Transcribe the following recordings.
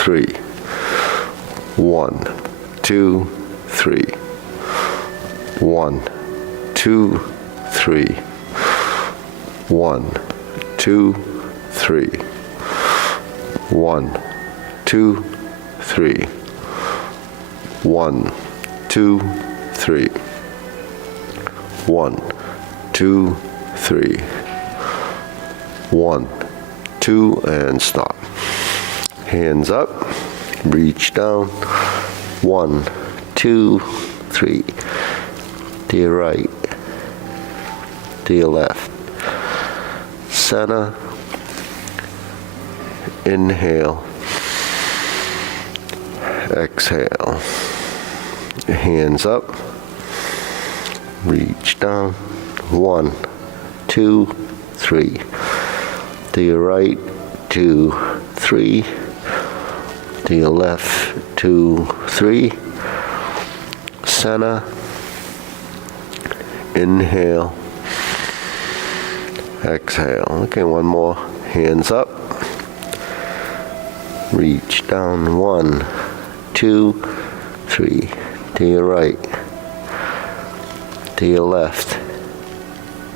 3. 1, 2, 3. 1, 2, 3. 1, 2, 3. 1, 2, 3. 1, 2, 3. 1, 2, 3. 1, 2, and stop. Hands up, reach down. 1, 2, 3. To your right, to your left. Center. Inhale. Exhale. Hands up. Reach down. 1, 2, 3. To your right, 2, 3. To your left, 2, 3. Center. Inhale. Exhale. Okay, one more. Hands up. Reach down. 1, 2, 3. To your right. To your left.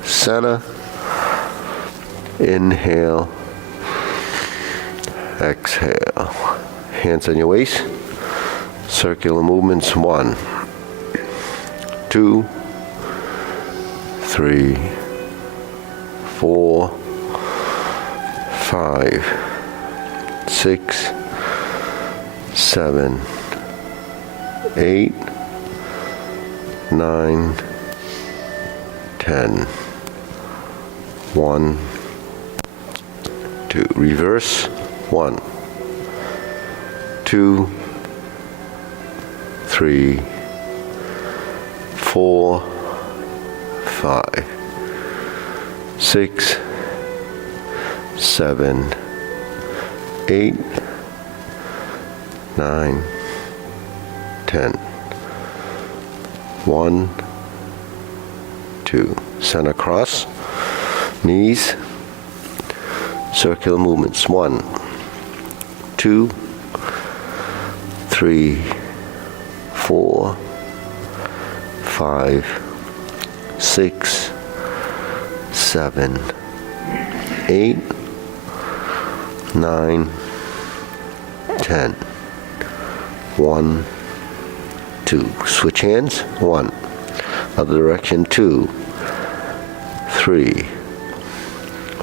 Center. Inhale. Exhale. Hands on your waist. Circular movements. 1, 2, 3, 4, 5, 6, 7, 8, 9, 10. 1, 2. Reverse. 1, 2, 3, 4, 5, 6, 7, 8, 9, 10. 1, 2. Center cross. Knees. Circular movements. 1, 2, 3, 4, 5, 6, 7, 8, 9, 10. 1, 2. Switch hands. 1. Other direction. 2, 3,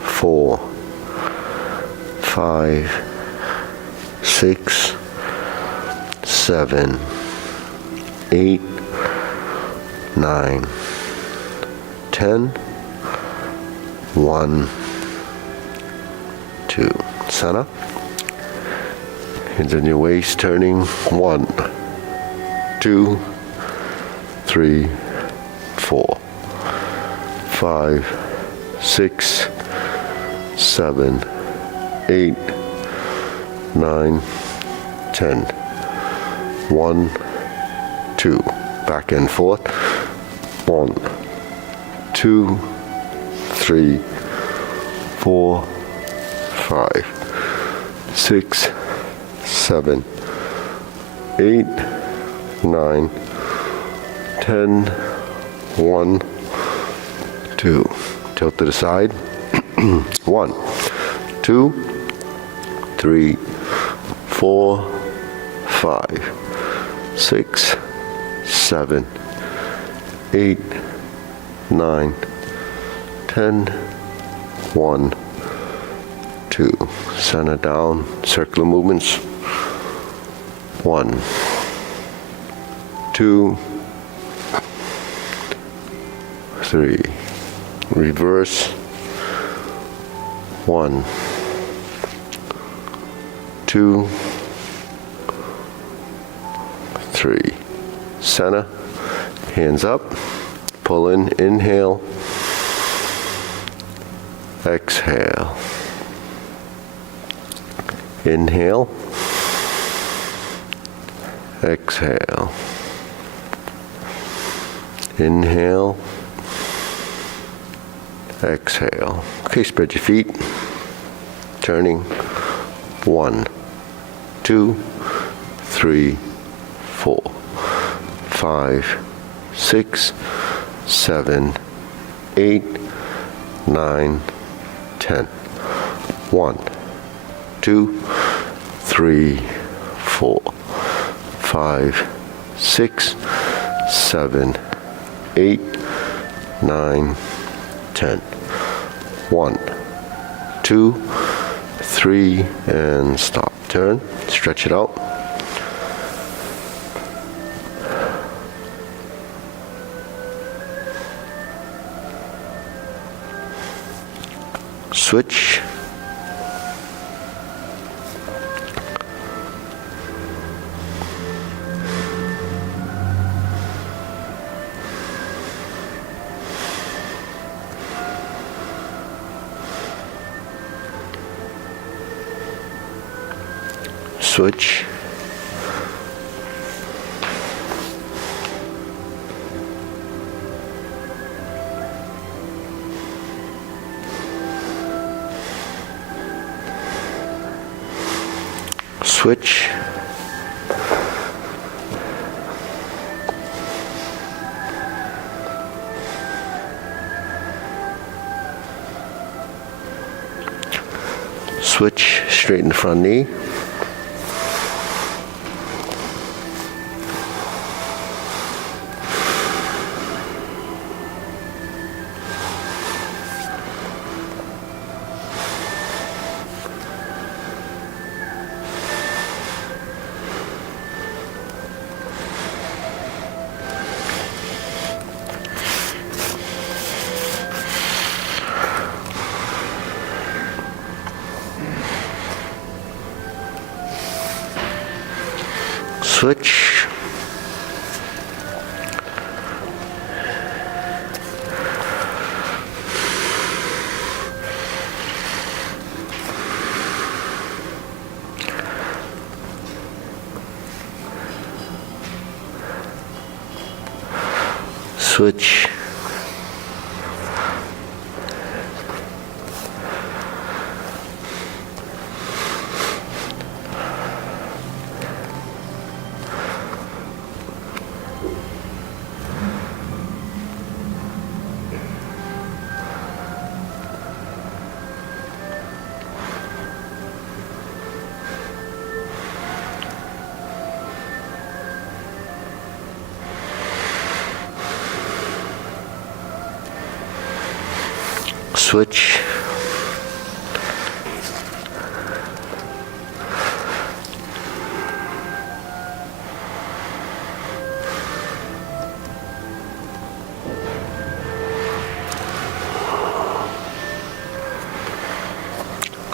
4, 5, 6, 7, 8, 9, 10. 1, 2. Center. Hands on your waist, turning. 1, 2, 3, 4, 5, 6, 7, 8, 9, 10. 1, 2. Back and forth. 1, 2, 3, 4, 5, 6, 7, 8, 9, 10. 1, 2. Tilt to the side. 1, 2, 3, 4, 5, 6, 7, 8, 9, 10. 1, 2. Center down. Circular movements. 1, 2, 3. Reverse. 1, 2, 3. Center. Hands up. Pull in. Inhale. Exhale. Inhale. Exhale. Inhale. Exhale. Okay, spread your feet. Turning. 1, 2, 3, 4, 5, 6, 7, 8, 9, 10. 1, 2, 3, 4, 5, 6, 7, 8, 9, 10. 1, 2, 3, and stop. Turn, stretch it out. Switch. Switch. Switch. Switch, straighten the front knee. Switch. Switch. Switch.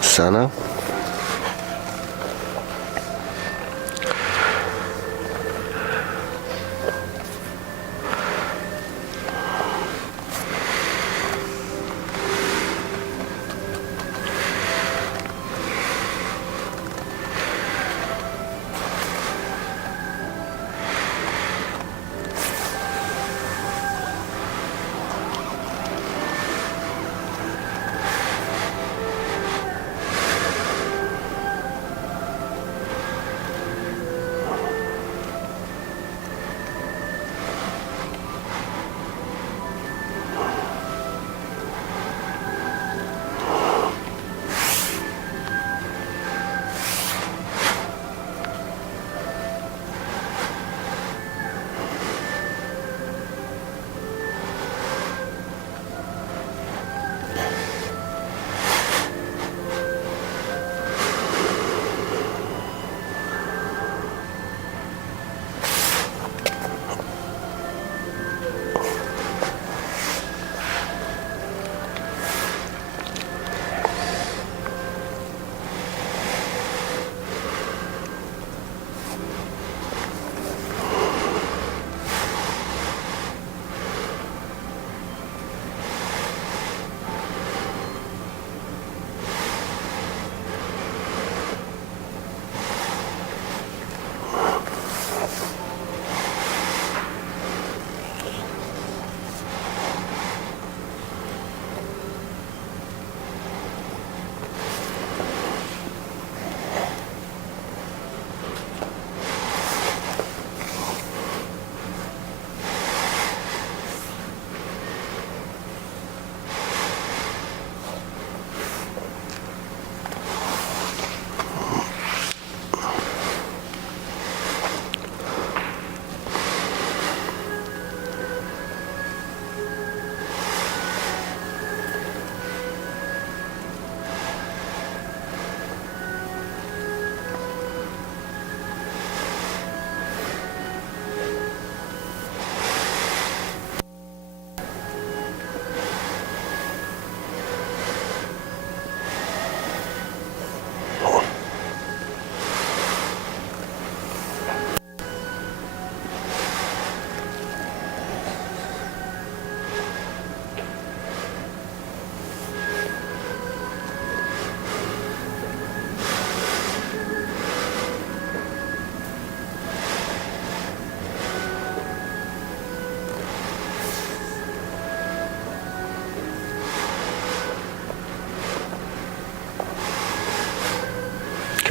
Center.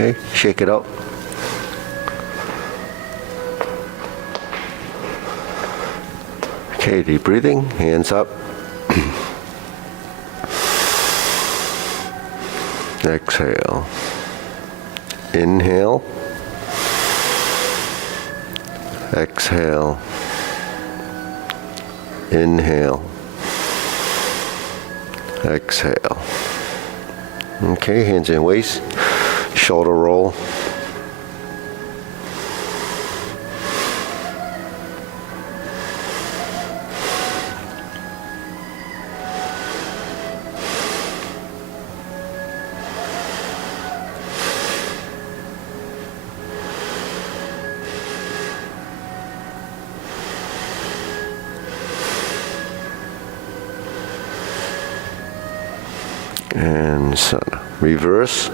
Okay, shake it out. Okay, deep breathing, hands up. Exhale. Inhale. Exhale. Inhale. Exhale. Okay, hands in waist, shoulder roll. And center. Reverse.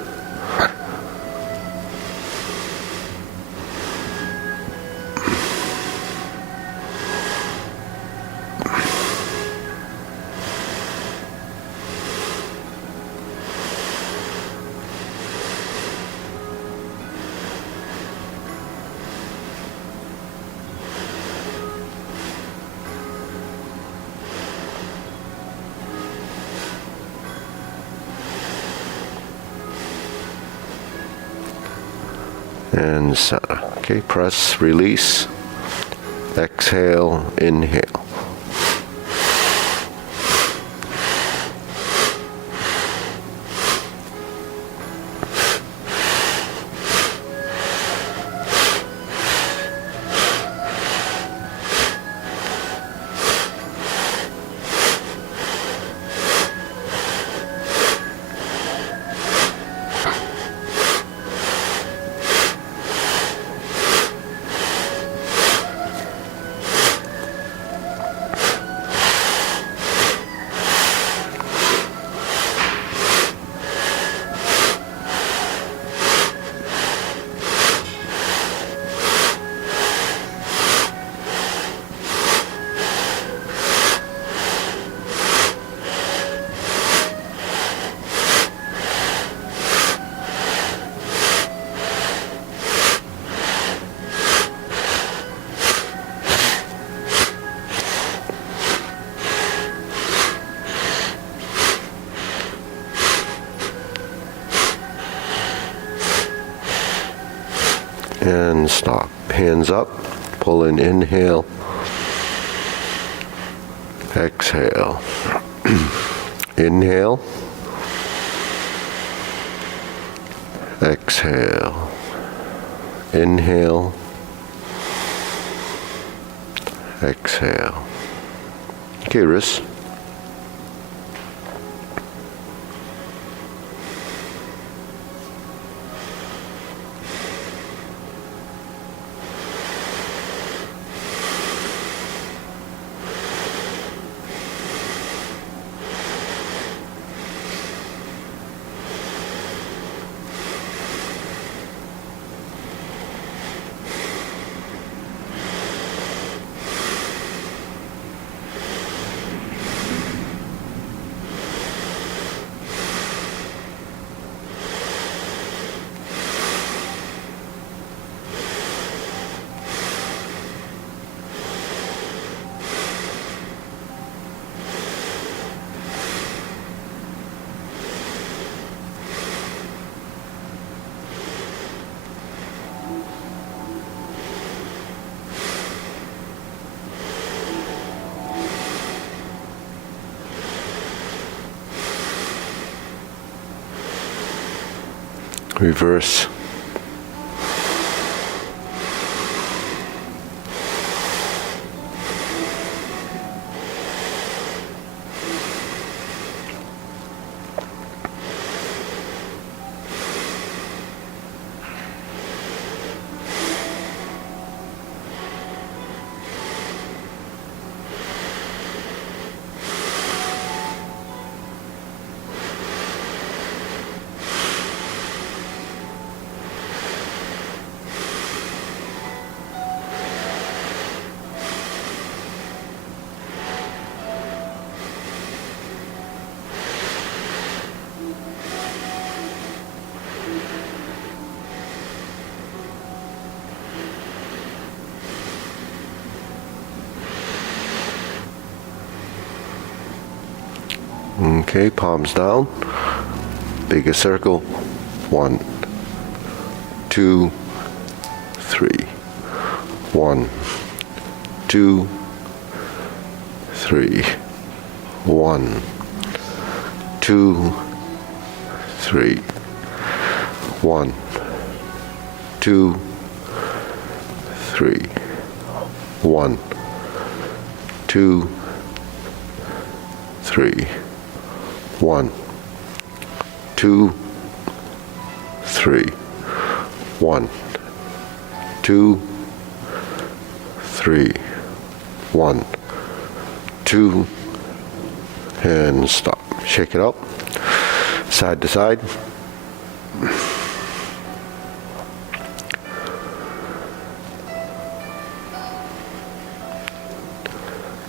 And center. Okay, press, release. Exhale, inhale. And stop. Hands up. Pull in, inhale. Exhale. Inhale. Exhale. Inhale. Exhale. Okay, wrists. Reverse. Okay, palms down. Bigger circle. 1, 2, 3. 1, 2, 3. 1, 2, 3. 1, 2, 3. 1, 2, 3. 1, 2, 3. 1, 2, 3. 1, 2, and stop. Shake it up. Side to side.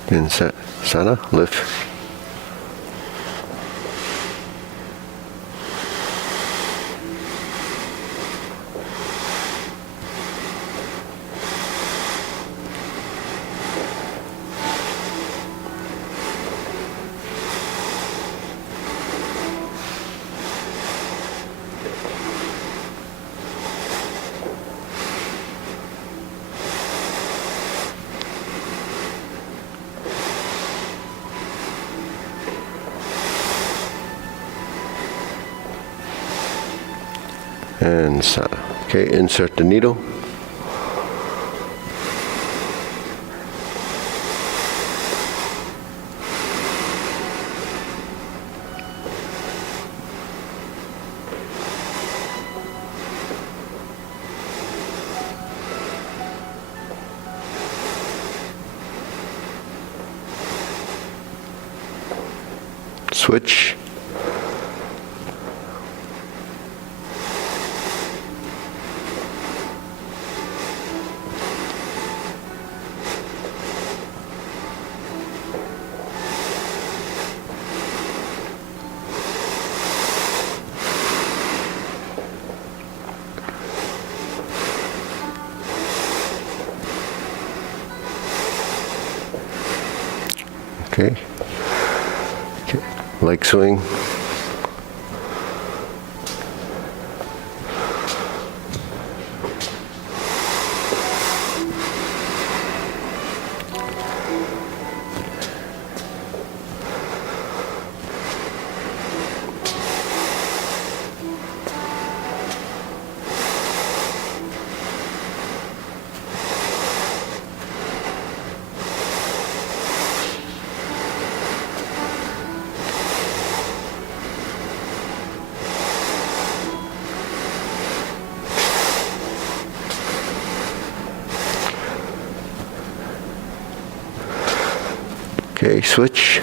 In center, lift. And center. Okay, insert the needle. Switch. Okay. Okay. Leg swing. Okay, switch.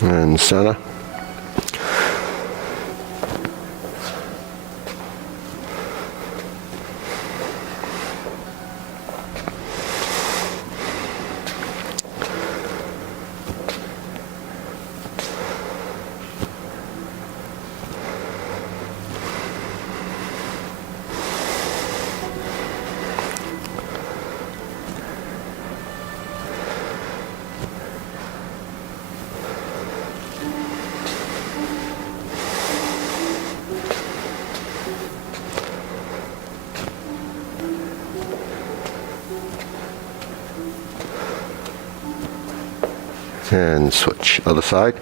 And center. And switch. Other side.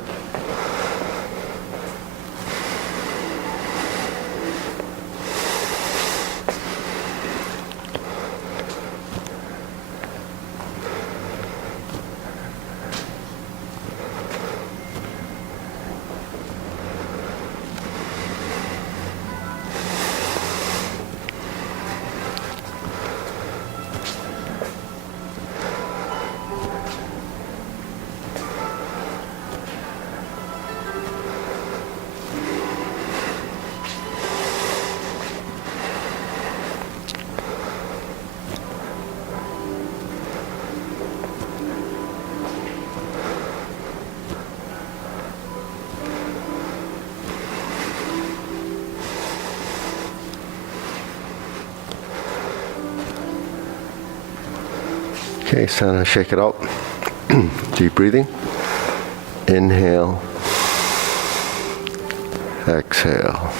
Okay, so now shake it out. Deep breathing. Inhale. Exhale.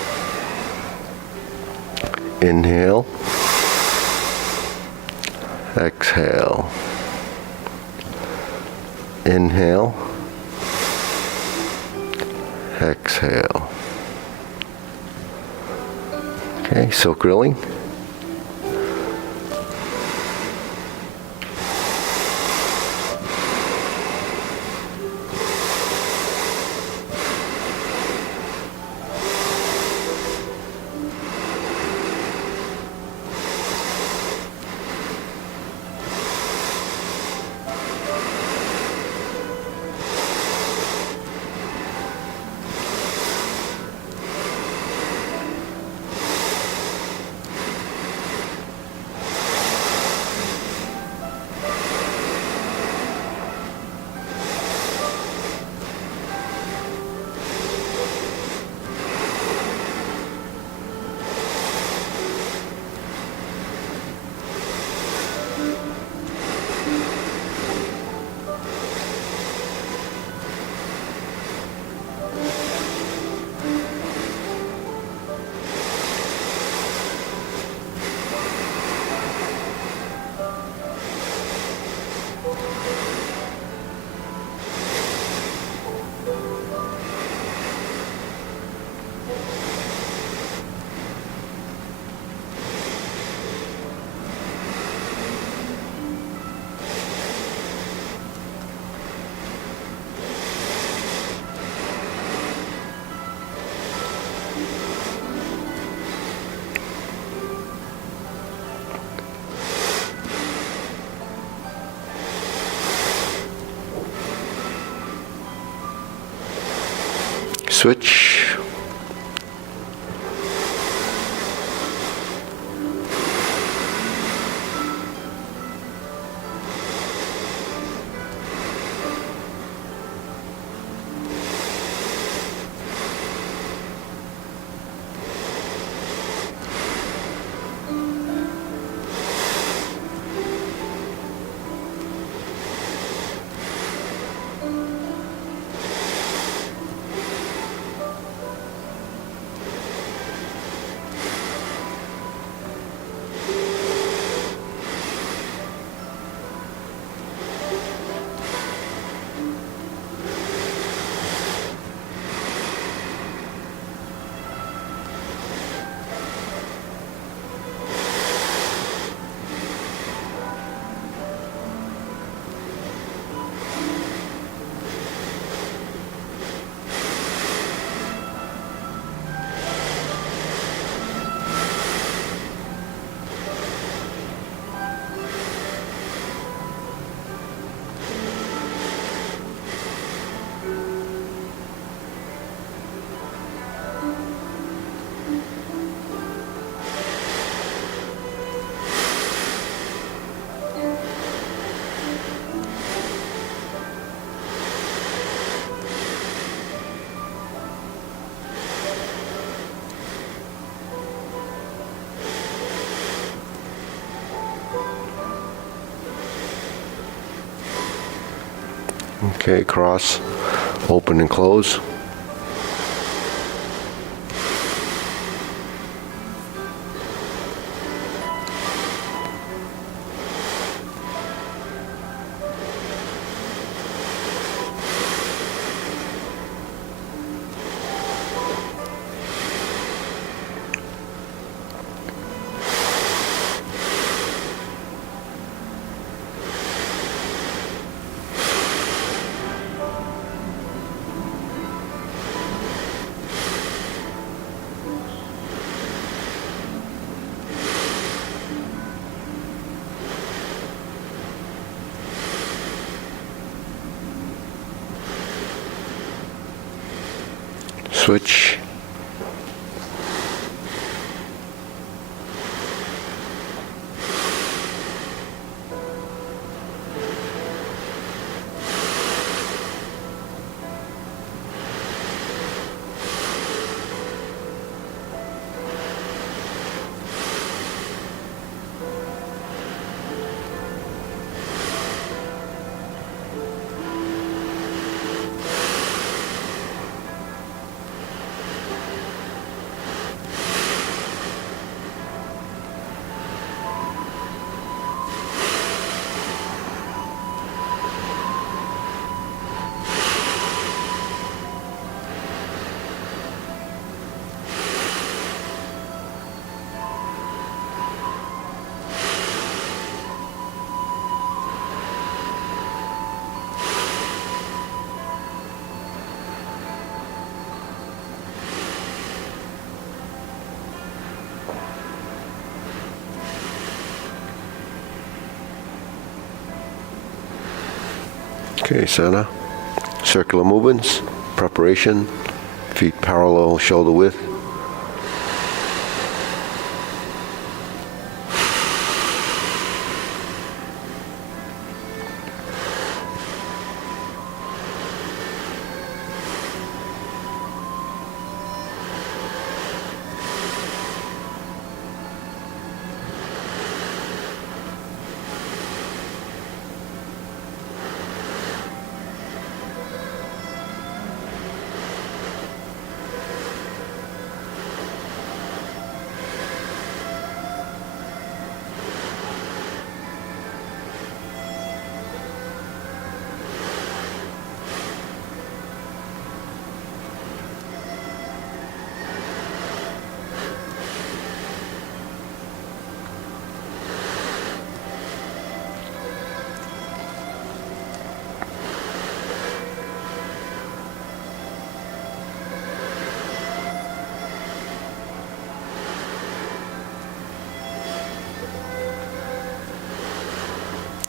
Inhale. Exhale. Inhale. Exhale. Okay, silk grilling. Switch. Okay, cross, open and close. Switch. Okay, center. Circular movements, preparation, feet parallel, shoulder width.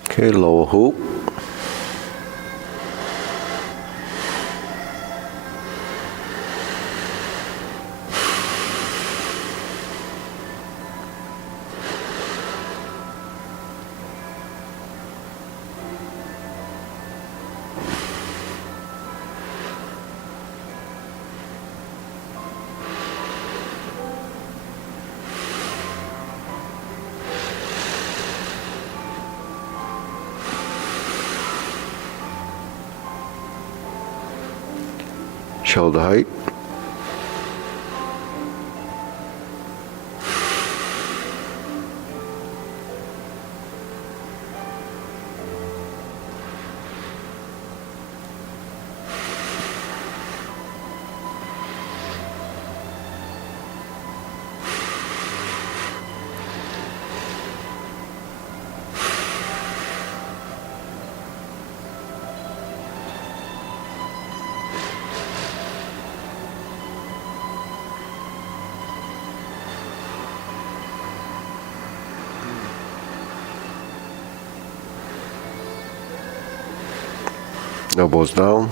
Okay, lower hoop. Shoulder height. Elbows down.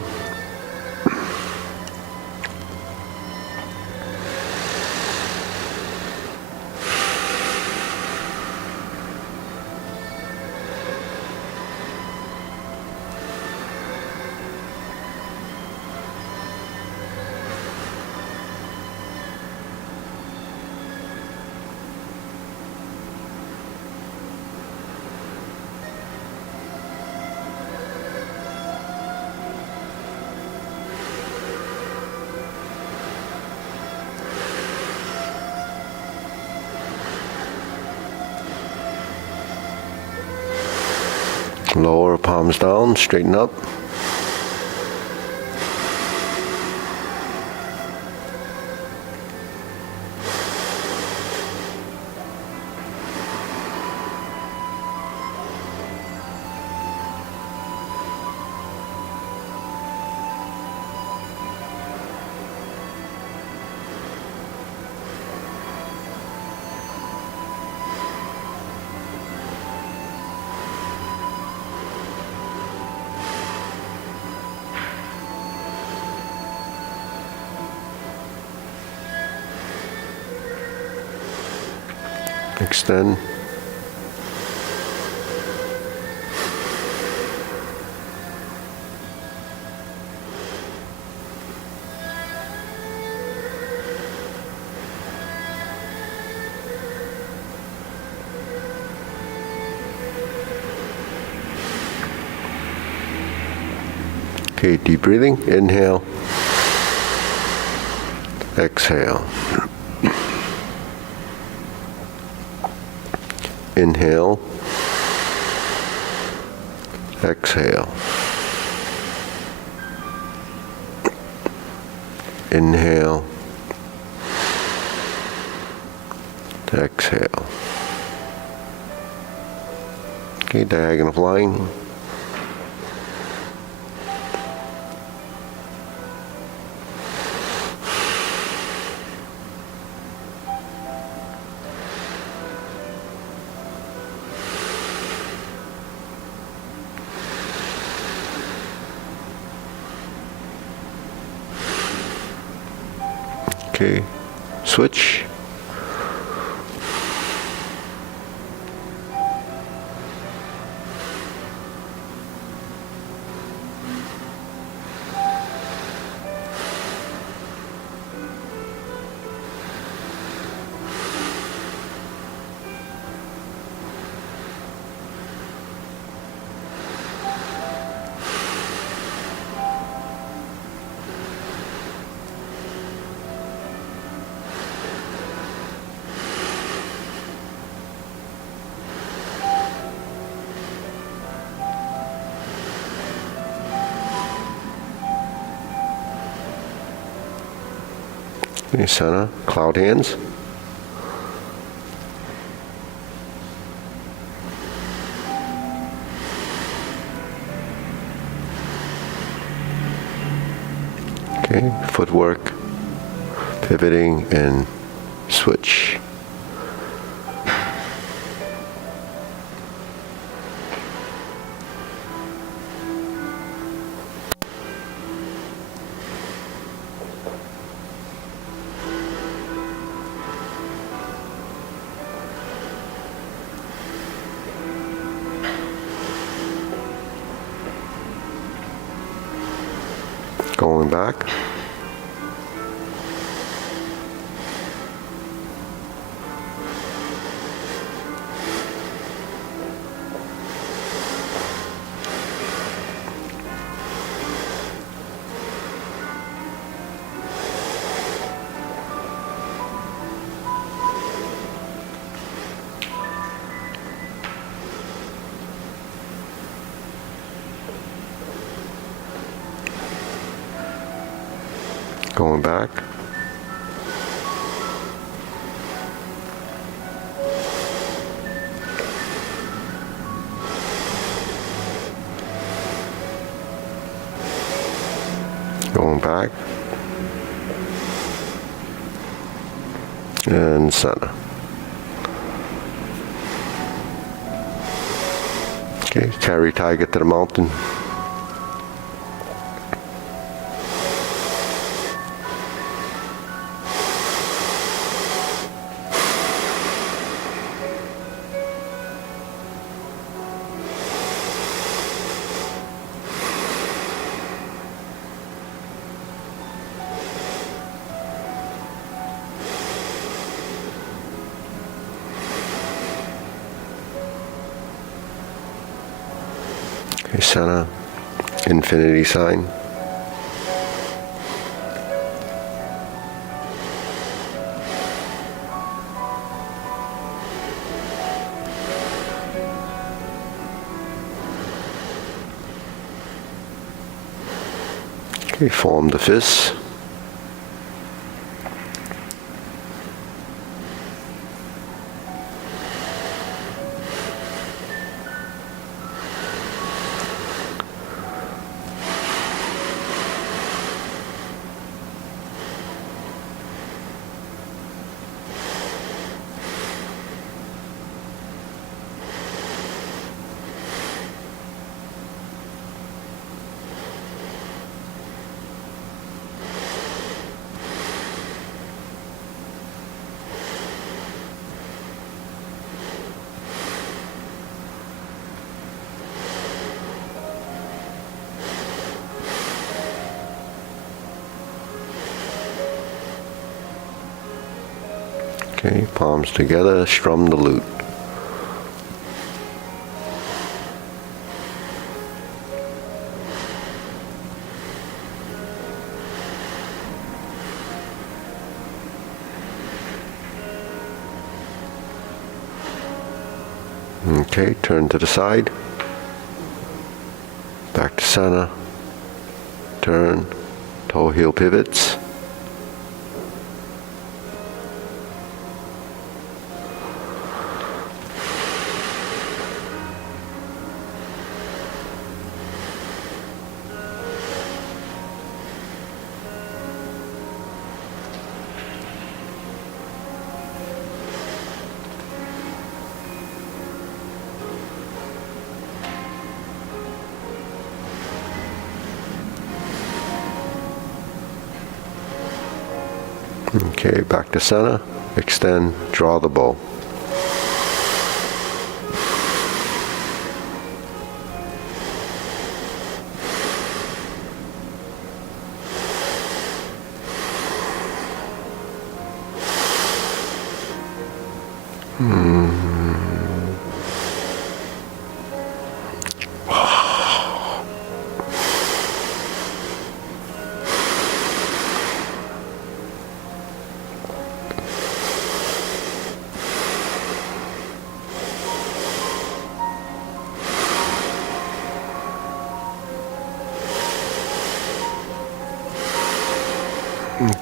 Lower palms down, straighten up. Extend. Okay, deep breathing. Inhale. Exhale. Inhale. Exhale. Inhale. Exhale. Okay, diagonal flying. Okay, switch. Okay, center, cloud hands. Okay, footwork, pivoting, and switch. Going back. Going back. Going back. And center. Okay, carry tiger to the mountain. Okay, center, infinity sign. Okay, form the fists. Okay, palms together, strum the lute. Okay, turn to the side, back to center, turn, toe heel pivots. Okay, back to center, extend, draw the bow.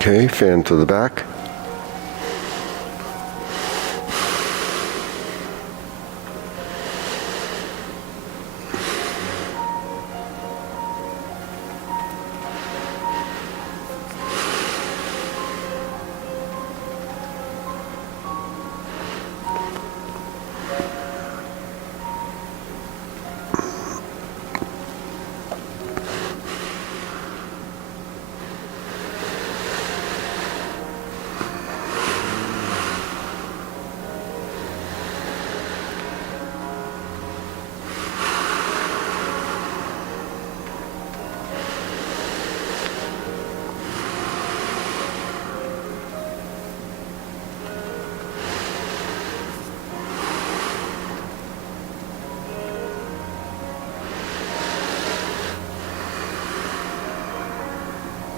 Okay, fan to the back.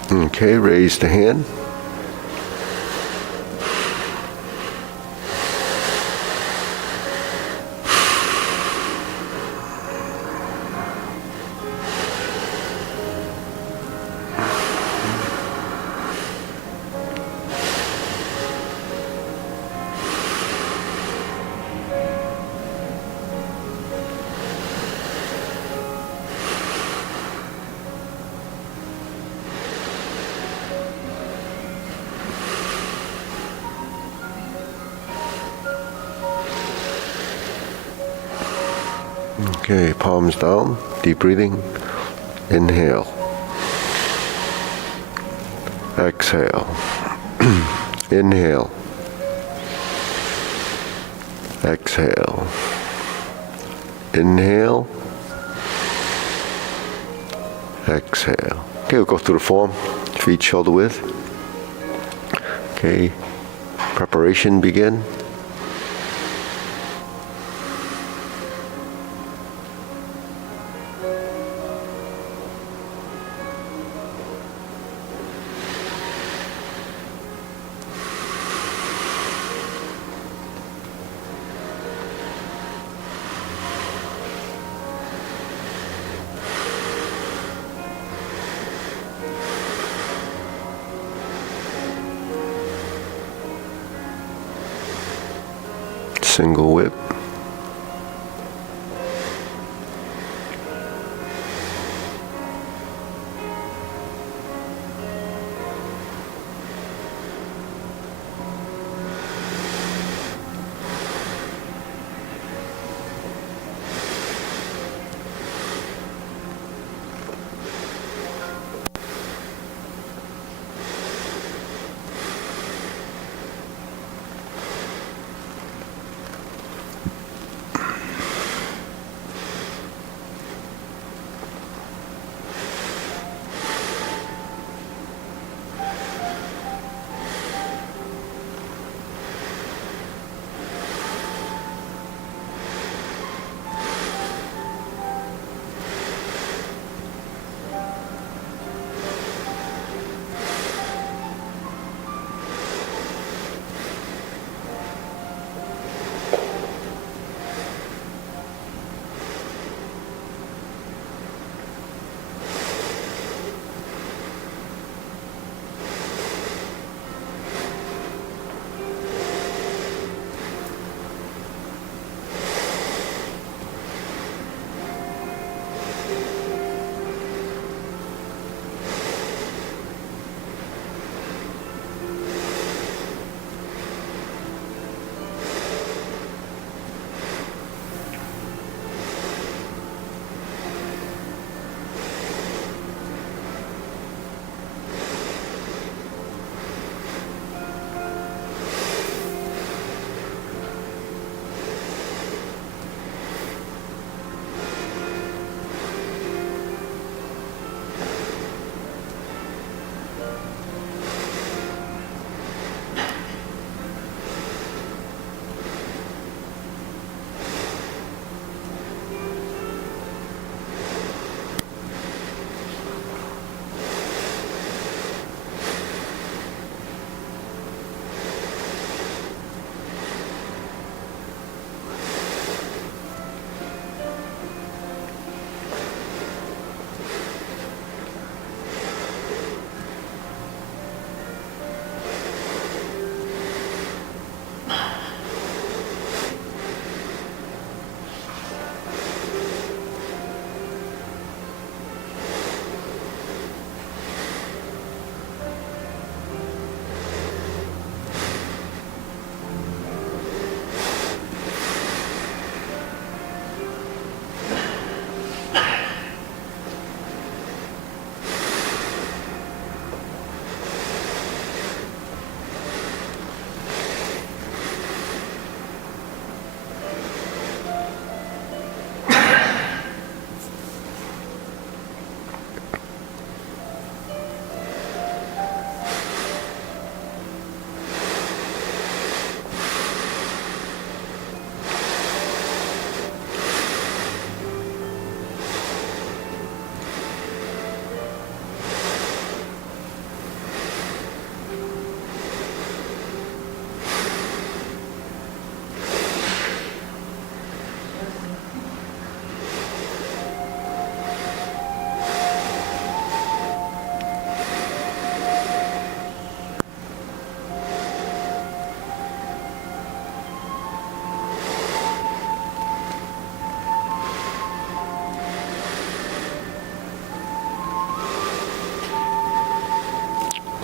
Okay, raise the hand. Okay, palms down, deep breathing. Inhale. Exhale. Inhale. Exhale. Inhale. Exhale. Okay, we'll go through the form. Feet shoulder width. Okay, preparation begin. Single whip.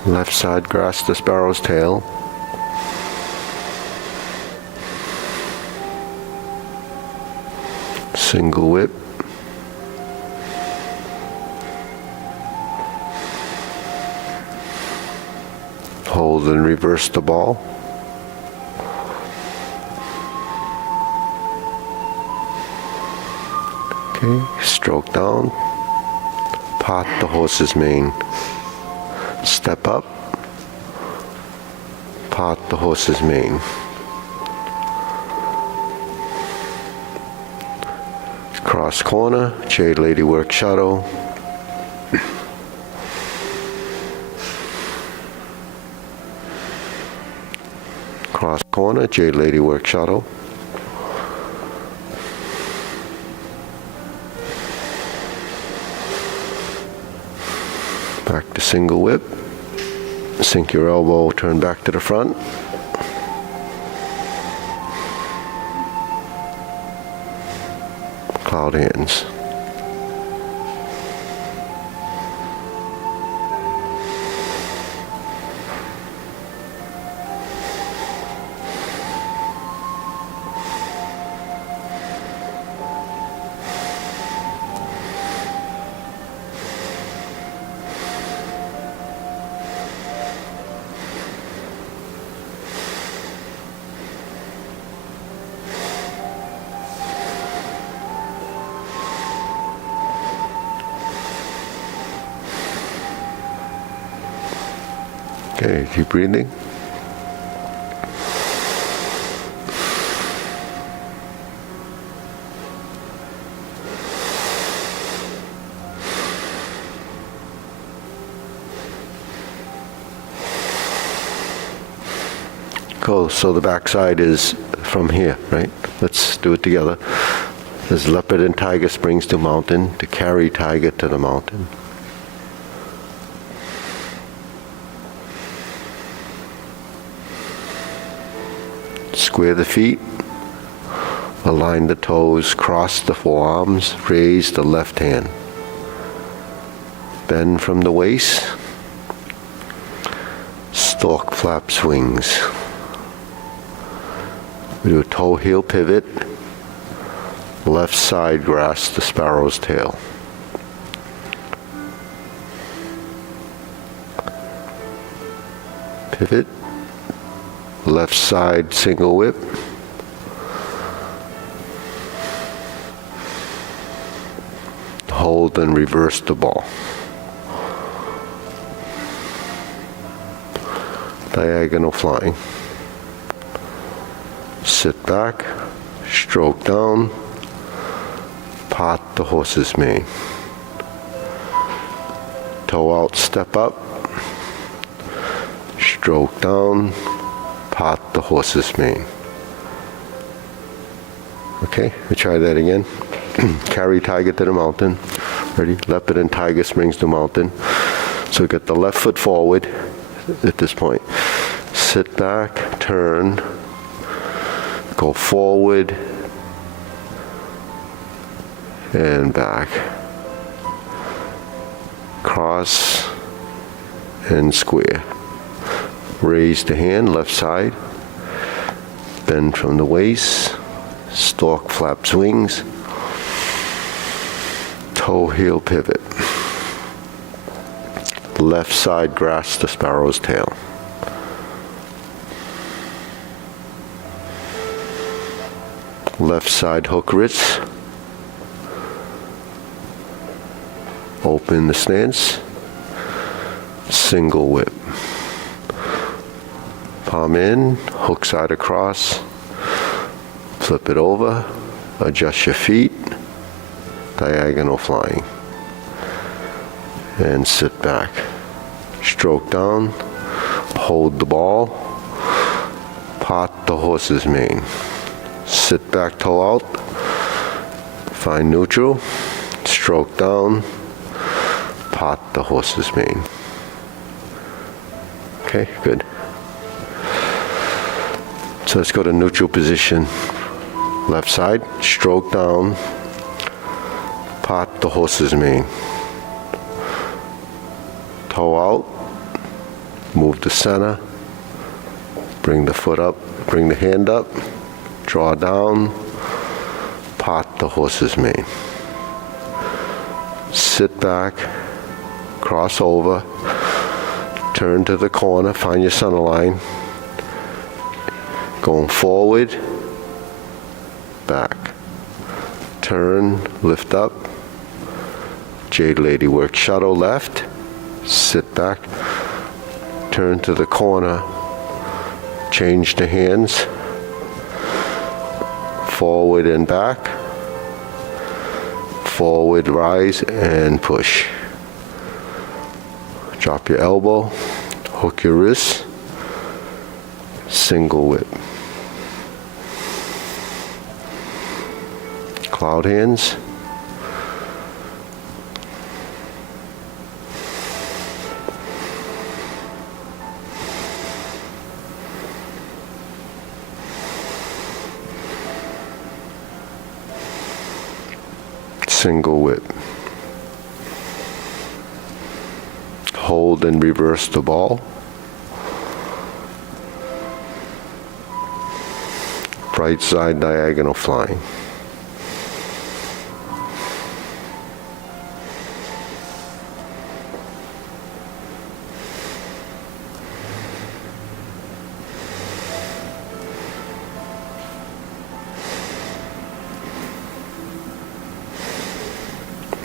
Left side, grasp the sparrow's tail. Single whip. Hold and reverse the ball. Okay, stroke down. Pot the horse's mane. Step up. Pot the horse's mane. Cross corner, Jade Lady work shuttle. Cross corner, Jade Lady work shuttle. Back to single whip. Sink your elbow, turn back to the front. Cloud hands. Okay, keep breathing. Cool, so the backside is from here, right? Let's do it together. There's leopard and tiger springs to mountain, to carry tiger to the mountain. Square the feet, align the toes, cross the forearms, raise the left hand. Bend from the waist, stork flaps wings. We do a toe heel pivot, left side grasp the sparrow's tail. Pivot. Left side single whip. Hold and reverse the ball. Diagonal flying. Sit back, stroke down, pot the horse's mane. Toe out, step up, stroke down, pot the horse's mane. Okay, we try that again. Carry tiger to the mountain. Ready? Leopard and tiger springs to mountain. So get the left foot forward at this point. Sit back, turn, go forward and back. Cross and square. Raise the hand, left side. Bend from the waist. Stork flaps wings. Toe heel pivot. Left side grasp the sparrow's tail. Left side hook wrists. Open the stance. Single whip. Palm in, hook side across, flip it over, adjust your feet, diagonal flying, and sit back. Stroke down, hold the ball, pot the horse's mane. Sit back, toe out, find neutral, stroke down, pot the horse's mane. Okay, good. So let's go to neutral position. Left side, stroke down, pot the horse's mane. Toe out, Move the center. Bring the foot up, bring the hand up, draw down, part the horse's mane. Sit back, cross over, turn to the corner, find your center line. Going forward, back. Turn, lift up. Jade Lady work shuttle left, sit back, turn to the corner, change the hands, forward and back, forward, rise, and push. Drop your elbow, hook your wrist, single whip. Cloud hands. Single whip. Hold and reverse the ball. Right side diagonal flying.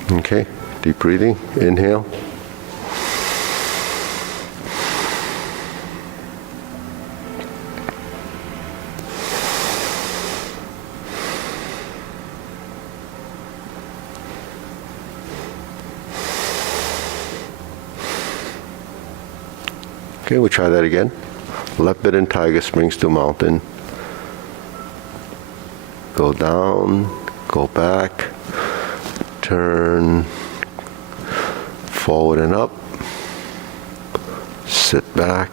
Okay, deep breathing, inhale. Okay, we'll try that again. Leopard and tiger springs to mountain. Go down, go back, turn, forward and up, sit back,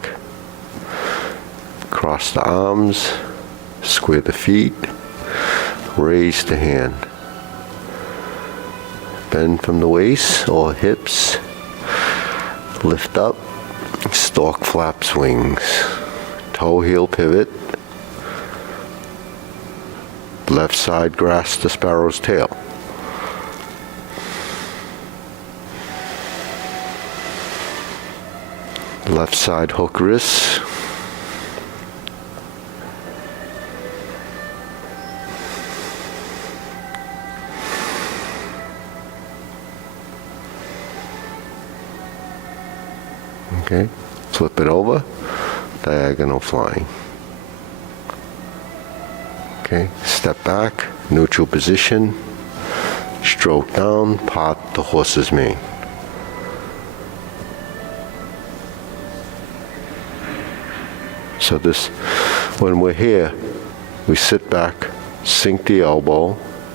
cross the arms, square the feet, raise the hand. Bend from the waist or hips, lift up, stork flap swings, toe heel pivot, left side grasp the sparrow's tail. Left side hook wrists. Okay, flip it over, diagonal flying. Okay, step back, neutral position, stroke down, part the horse's mane. So this, when we're here, we sit back, sink the elbow,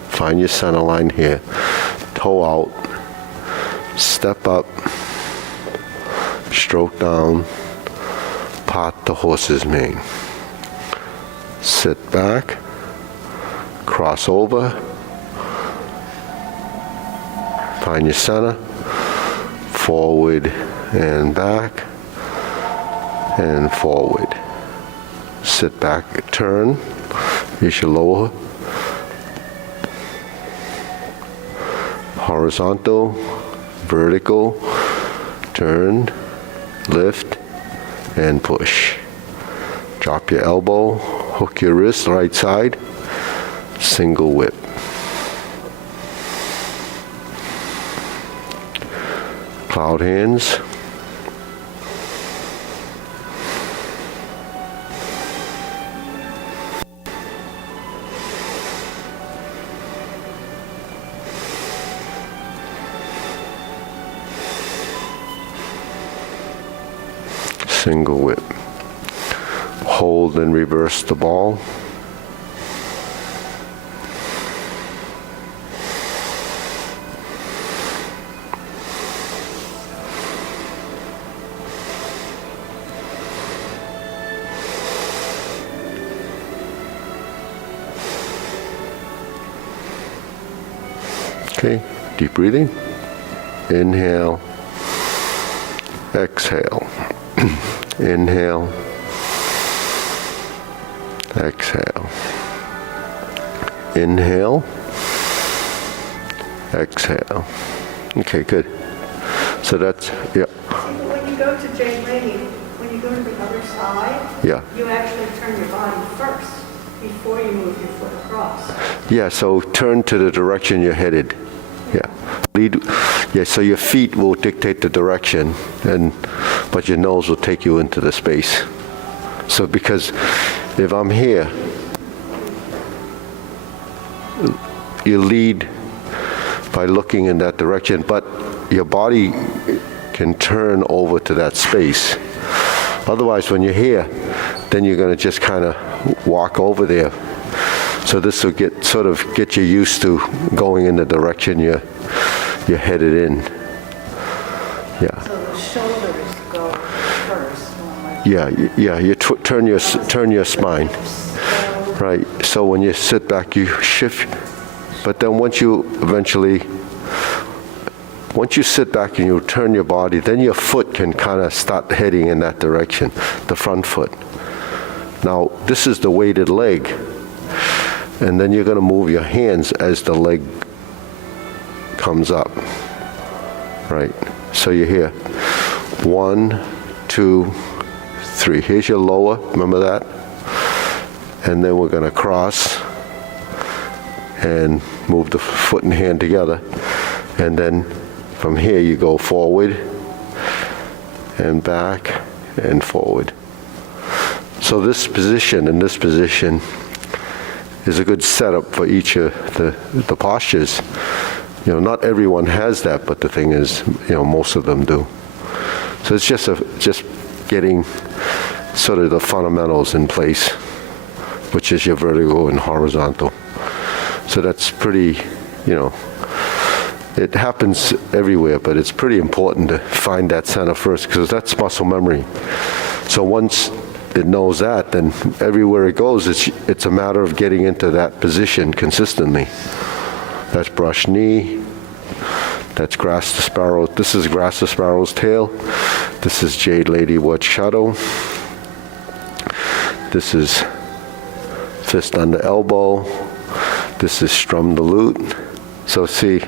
find your center line here, toe out, step up, stroke down, part the horse's mane. Sit back, cross over, find your center, forward and back, and forward. Sit back, turn, here's your lower, horizontal, vertical, turn, lift, and push. Drop your elbow, hook your wrist, right side, single whip. Cloud hands. Single whip. Hold and reverse the ball. Okay, deep breathing. Inhale, exhale. Inhale. Exhale. Inhale. Exhale. Okay, good. So that's, yeah. See, when you go to Jane Lady, when you go to the other side, Yeah. you actually turn your body first before you move your foot across. Yeah, so turn to the direction you're headed. Yeah. Lead, yeah, so your feet will dictate the direction, but your nose will take you into the space. So because if I'm here, you lead by looking in that direction, but your body can turn over to that space. Otherwise, when you're here, then you're going to just kind of walk over there. So this will get you used to going in the direction you're headed in. Yeah. So the shoulders go first. Yeah. You turn your spine. Right. So when you sit back, you shift. But then once you sit back and you turn your body, then your foot can kind of start heading in that direction, the front foot. Now, this is the weighted leg. And then you're going to move your hands as the leg comes up. Right? So you're here. 1, 2, 3. Here's your lower. Remember that? And then we're going to cross and move the foot and hand together. And then from here you go forward and back and forward. So this position and this position is a good setup for each of the postures. You know, not everyone has that, but the thing is, you know, most of them do. So it's just getting sort of the fundamentals in place, which is your vertical and horizontal. So that's pretty, you know, it happens everywhere, but it's pretty important to find that center first, because that's muscle memory. So once it knows that, then everywhere it goes, it's a matter of getting into that position consistently. That's brush knee. That's grass to sparrow. This is grass to sparrow's tail. This is jade lady wedge shadow. This is fist under elbow. This is strum the lute. So see,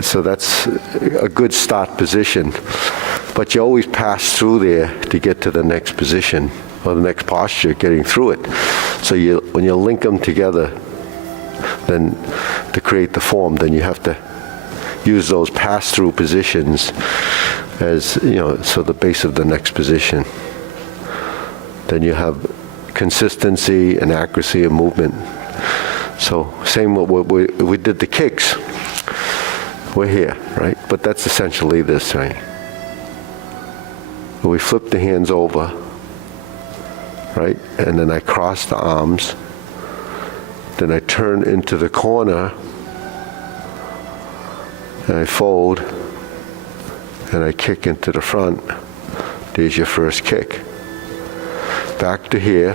so that's a good start position. But you always pass through there to get to the next position or the next posture, getting through it. So when you link them together, then to create the form, then you have to use those pass-through positions as, you know, so the base of the next position. Then you have consistency and accuracy of movement. So same with we did the kicks. We're here, right? But that's essentially this, right? We flip the hands over, right? And then I cross the arms. Then I turn into the corner, and I fold, and I kick into the front. There's your first kick. Back to here,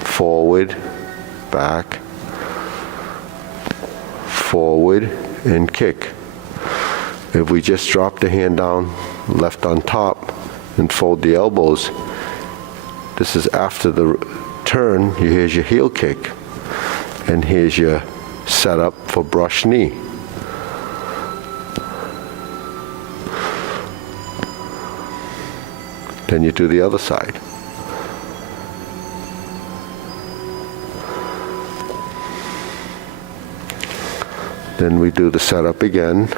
forward, back, forward, and kick. If we just drop the hand down, left on top, and fold the elbows, this is after the turn. Here's your heel kick. And here's your setup for brush knee. Then you do the other side. Then we do the setup again.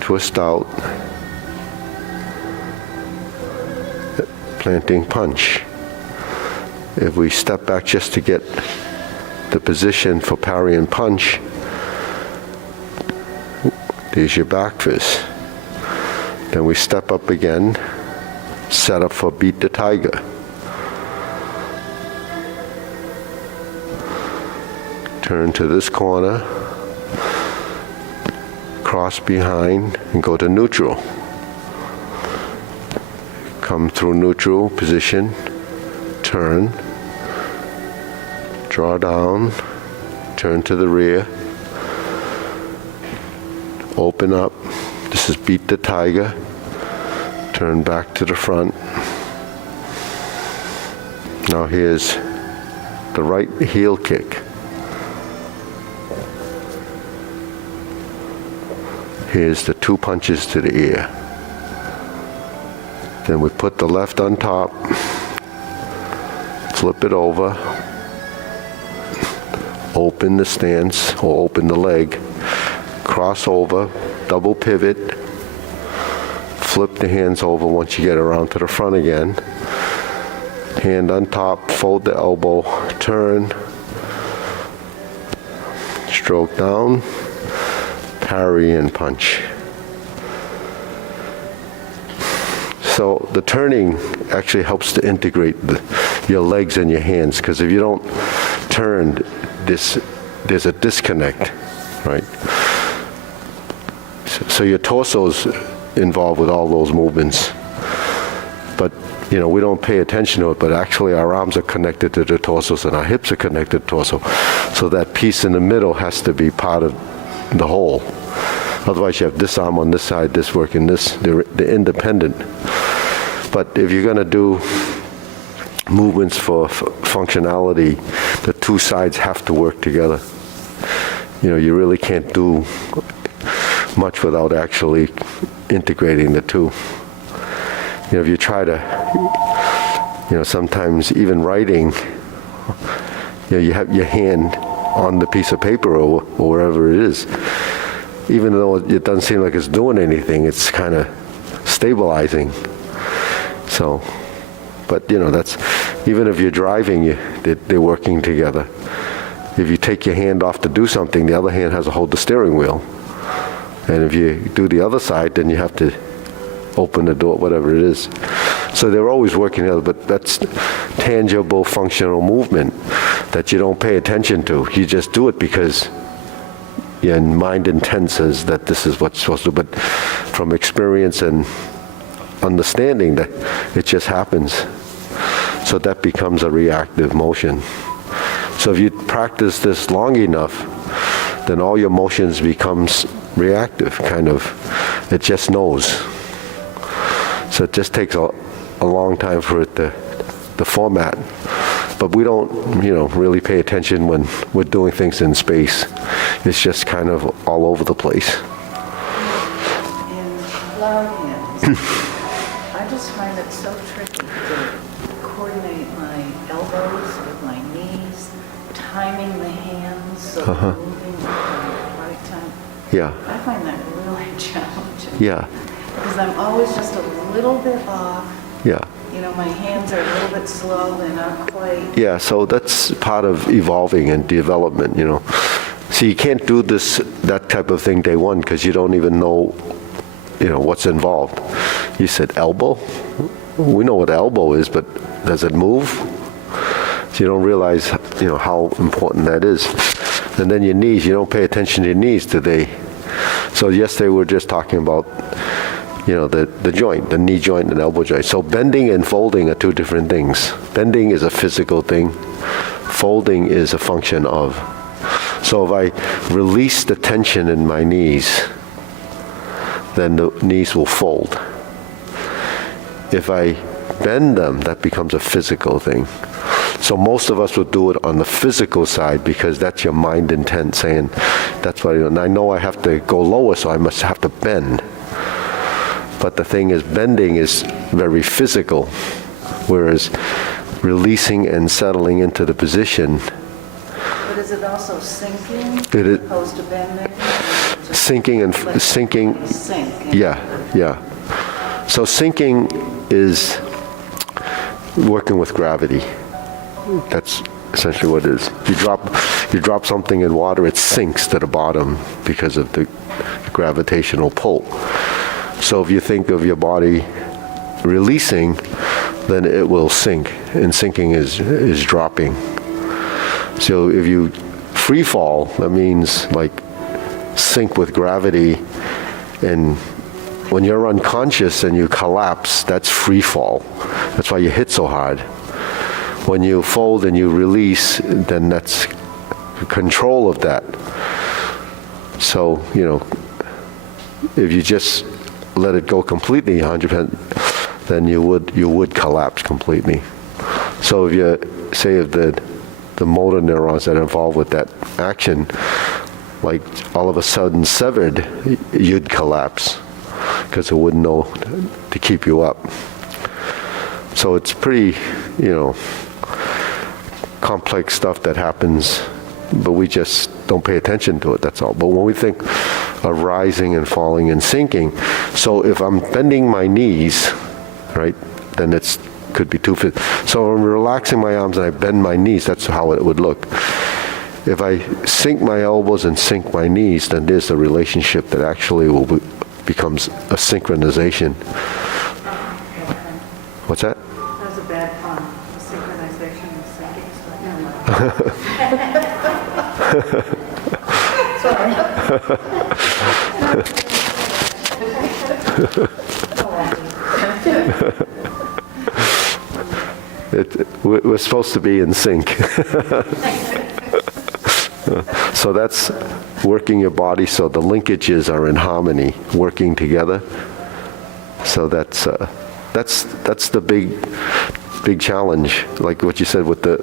Twist out. Planting punch. If we step back just to get the position for parry and punch, there's your back fist. Then we step up again, set up for beat the tiger. Turn to this corner, cross behind, and go to neutral. Come through neutral position, turn, draw down, turn to the rear, open up. This is beat the tiger. Turn back to the front. Now here's the right heel kick. Here's the 2 punches to the ear. Then we put the left on top, flip it over, open the stance or open the leg, cross over, double pivot, flip the hands over once you get around to the front again. Hand on top, fold the elbow, turn, stroke down, parry and punch. So the turning actually helps to integrate your legs and your hands, because if you don't turn, there's a disconnect, right? So your torso's involved with all those movements. But, we don't pay attention to it, but actually our arms are connected to the torsos and our hips are connected to the torso. So that piece in the middle has to be part of the whole. Otherwise you have this arm on this side, this working this, they're independent. But if you're going to do movements for functionality, the 2 sides have to work together. You really can't do much without actually integrating the 2. If you try to, sometimes even writing, you have your hand on the piece of paper or wherever it is. Even though it doesn't seem like it's doing anything, it's kind of stabilizing. So, but that's, even if you're driving, they're working together. If you take your hand off to do something, the other hand has to hold the steering wheel. And if you do the other side, then you have to open the door, whatever it is. So they're always working together, but that's tangible, functional movement that you don't pay attention to. You just do it because your mind intent says that this is what's supposed to do. But from experience and understanding, that it just happens. So that becomes a reactive motion. So if you practice this long enough, then all your motions becomes reactive, kind of. It just knows. So it just takes a long time for it to format. But we don't, really pay attention when we're doing things in space. It's just kind of all over the place. In Cloudians, I just find it so tricky to coordinate my elbows with my knees, timing the hands so they're moving at the right time. Yeah. I find that really challenging. Yeah. Because I'm always just a little bit off. Yeah. My hands are a little bit slow, they're not quite. Yeah, so that's part of evolving and development, So you can't do that type of thing day one because you don't even know, what's involved. You said elbow? We know what elbow is, but does it move? So you don't realize, how important that is. And then your knees, you don't pay attention to your knees, do they? So yesterday we were just talking about, the joint, the knee joint and elbow joint. So bending and folding are 2 different things. Bending is a physical thing. Folding is a function of. So if I release the tension in my knees, then the knees will fold. If I bend them, that becomes a physical thing. So most of us would do it on the physical side because that's your mind intent saying, that's what I do. And I know I have to go lower, so I must have to bend. But the thing is, bending is very physical, whereas releasing and settling into the position. But is it also sinking It is, as opposed to bending? sinking and sinking. Sink. Yeah. So sinking is working with gravity. That's essentially what it is. You drop something in water, it sinks to the bottom because of the gravitational pull. So if you think of your body releasing, then it will sink, and sinking is dropping. So if you free fall, that means like sink with gravity, and when you're unconscious and you collapse, that's free fall. That's why you hit so hard. When you fold and you release, then that's control of that. So, if you just let it go completely 100%, then you would collapse completely. So if you say if the motor neurons that are involved with that action, like all of a sudden severed, you'd collapse because it wouldn't know to keep you up. So it's pretty, complex stuff that happens, but we just don't pay attention to it, that's all. But when we think of rising and falling and sinking, so if I'm bending my knees, right, then it's could be 250. So if I'm relaxing my arms and I bend my knees, that's how it would look. If I sink my elbows and sink my knees, then there's a relationship that actually becomes a synchronization. What's that? That was a bad pun. The synchronization of sinking, so We're supposed to be in sync. So that's working your body so the linkages are in harmony, working together. So that's the big challenge, like what you said with the,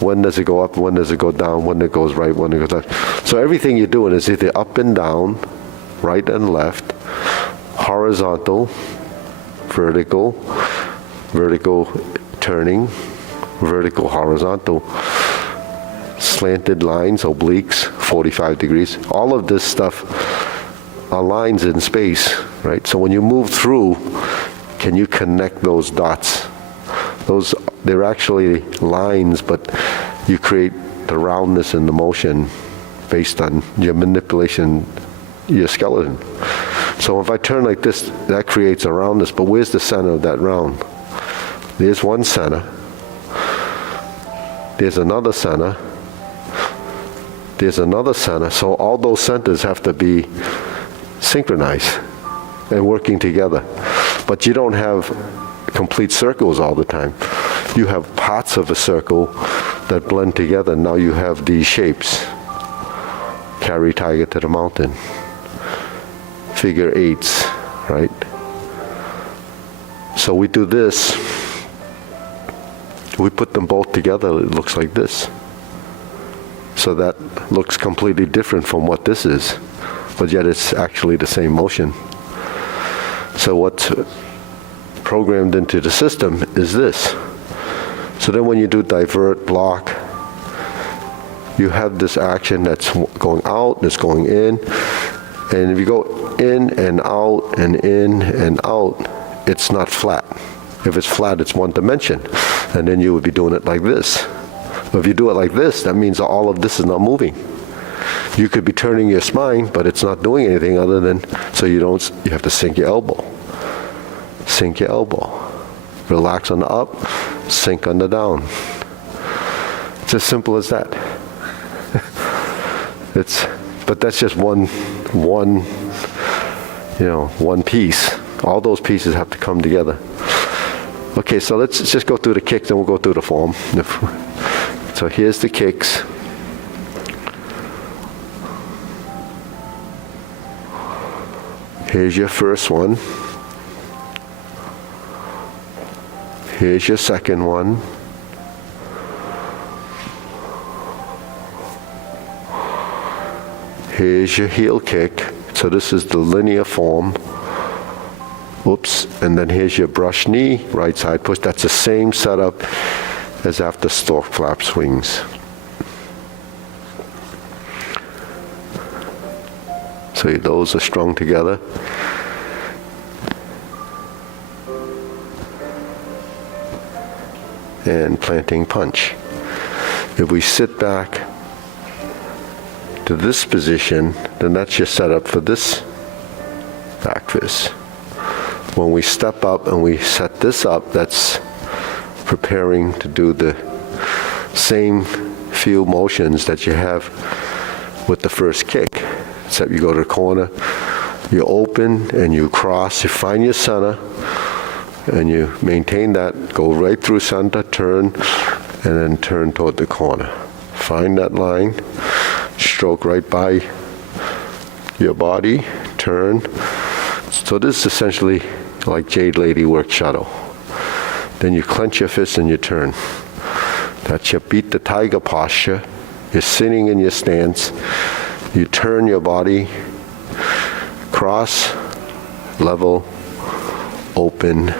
when does it go up, when does it go down, when it goes right, when it goes left. So everything you're doing is either up and down, right and left, horizontal, vertical turning, vertical, horizontal, slanted lines, obliques, 45 degrees. All of this stuff are lines in space, right? So when you move through, can you connect those dots? They're actually lines, but you create the roundness and the motion based on your manipulation, your skeleton. So if I turn like this, that creates a roundness, but where's the center of that round? There's one center. There's another center. There's another center. So all those centers have to be synchronized and working together. But you don't have complete circles all the time. You have parts of a circle that blend together. Now you have these shapes. Carry tiger to the mountain. Figure eights, right? So we do this. We put them both together, it looks like this. So that looks completely different from what this is, but yet it's actually the same motion. So what's programmed into the system is this. So then when you do divert, block, you have this action that's going out, that's going in, and if you go in and out and in and out, it's not flat. If it's flat, it's one dimension, and then you would be doing it like this. But if you do it like this, that means all of this is not moving. You could be turning your spine, but it's not doing anything other than, so you have to sink your elbow. Sink your elbow. Relax on the up, sink on the down. It's as simple as that. But that's just one piece. All those pieces have to come together. Okay, so let's just go through the kicks and we'll go through the form. So here's the kicks. Here's your first one. Here's your second one. Here's your heel kick. So this is the linear form. Oops, and then here's your brush knee, right side push. That's the same setup as after stork flap swings. So those are strung together. And planting punch. If we sit back to this position, then that's your setup for this back fist. When we step up and we set this up, that's preparing to do the same few motions that you have with the first kick. Except you go to the corner, you open and you cross, you find your center, and you maintain that, go right through center, turn, and then turn toward the corner. Find that line, stroke right by your body, turn. So this is essentially like Jade Lady worked shuttle. Then you clench your fist and you turn. That's your beat the tiger posture. You're sitting in your stance. You turn your body, cross, level, open,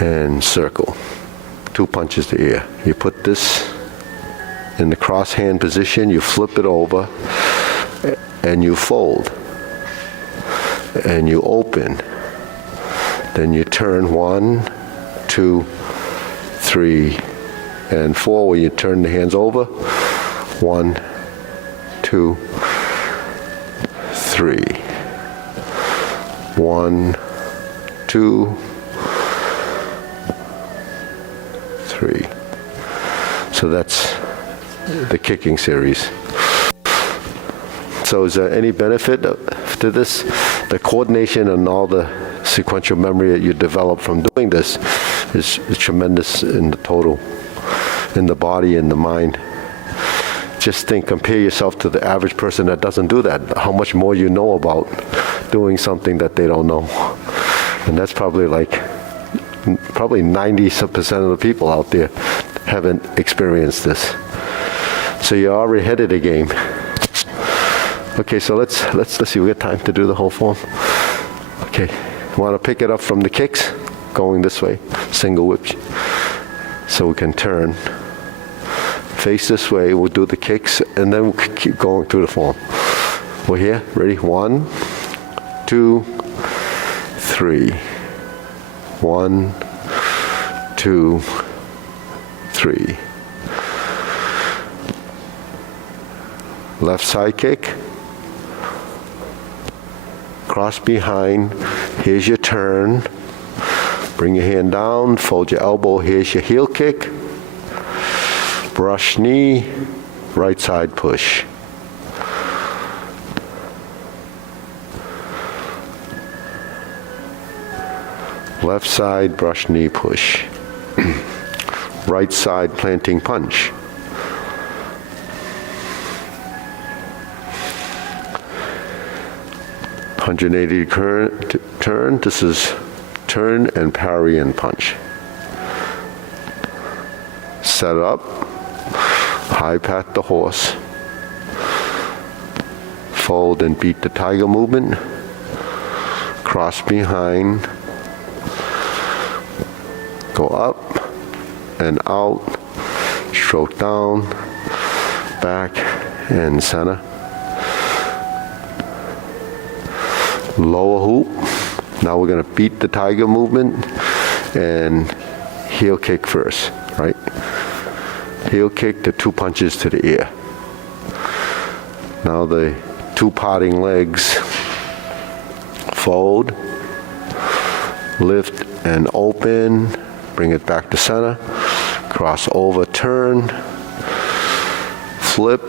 and circle. 2 punches to air. You put this in the cross hand position, you flip it over, and you fold. And you open. Then you turn 1, 2, 3, and 4, where you turn the hands over. 1, 2, 3. 1, 2, 3. So that's the kicking series. So is there any benefit to this? The coordination and all the sequential memory that you develop from doing this is tremendous in the total, in the body and the mind. Just think, compare yourself to the average person that doesn't do that. How much more you know about doing something that they don't know. And that's probably 90% of the people out there haven't experienced this. So you're already ahead of the game. Okay, so let's see, we got time to do the whole form. Okay, want to pick it up from the kicks, going this way, single whip. So we can turn, face this way, we'll do the kicks, and then we'll keep going through the form. We're here, ready? 1, 2, 3. 1, 2, 3. Left side kick. Cross behind. Here's your turn. Bring your hand down, fold your elbow. Here's your heel kick. Brush knee, right side push. Left side, brush knee push. Right side, planting punch. .180 turn. This is turn and parry and punch. Set up. High pat the horse. Fold and beat the tiger movement. Cross behind. Go up and out. Stroke down. Back and center. Lower hoop. Now we're going to beat the tiger movement and heel kick first, right? Heel kick, the 2 punches to the ear. Now the 2 parting legs. Fold, lift and open, bring it back to center, cross over, turn, flip,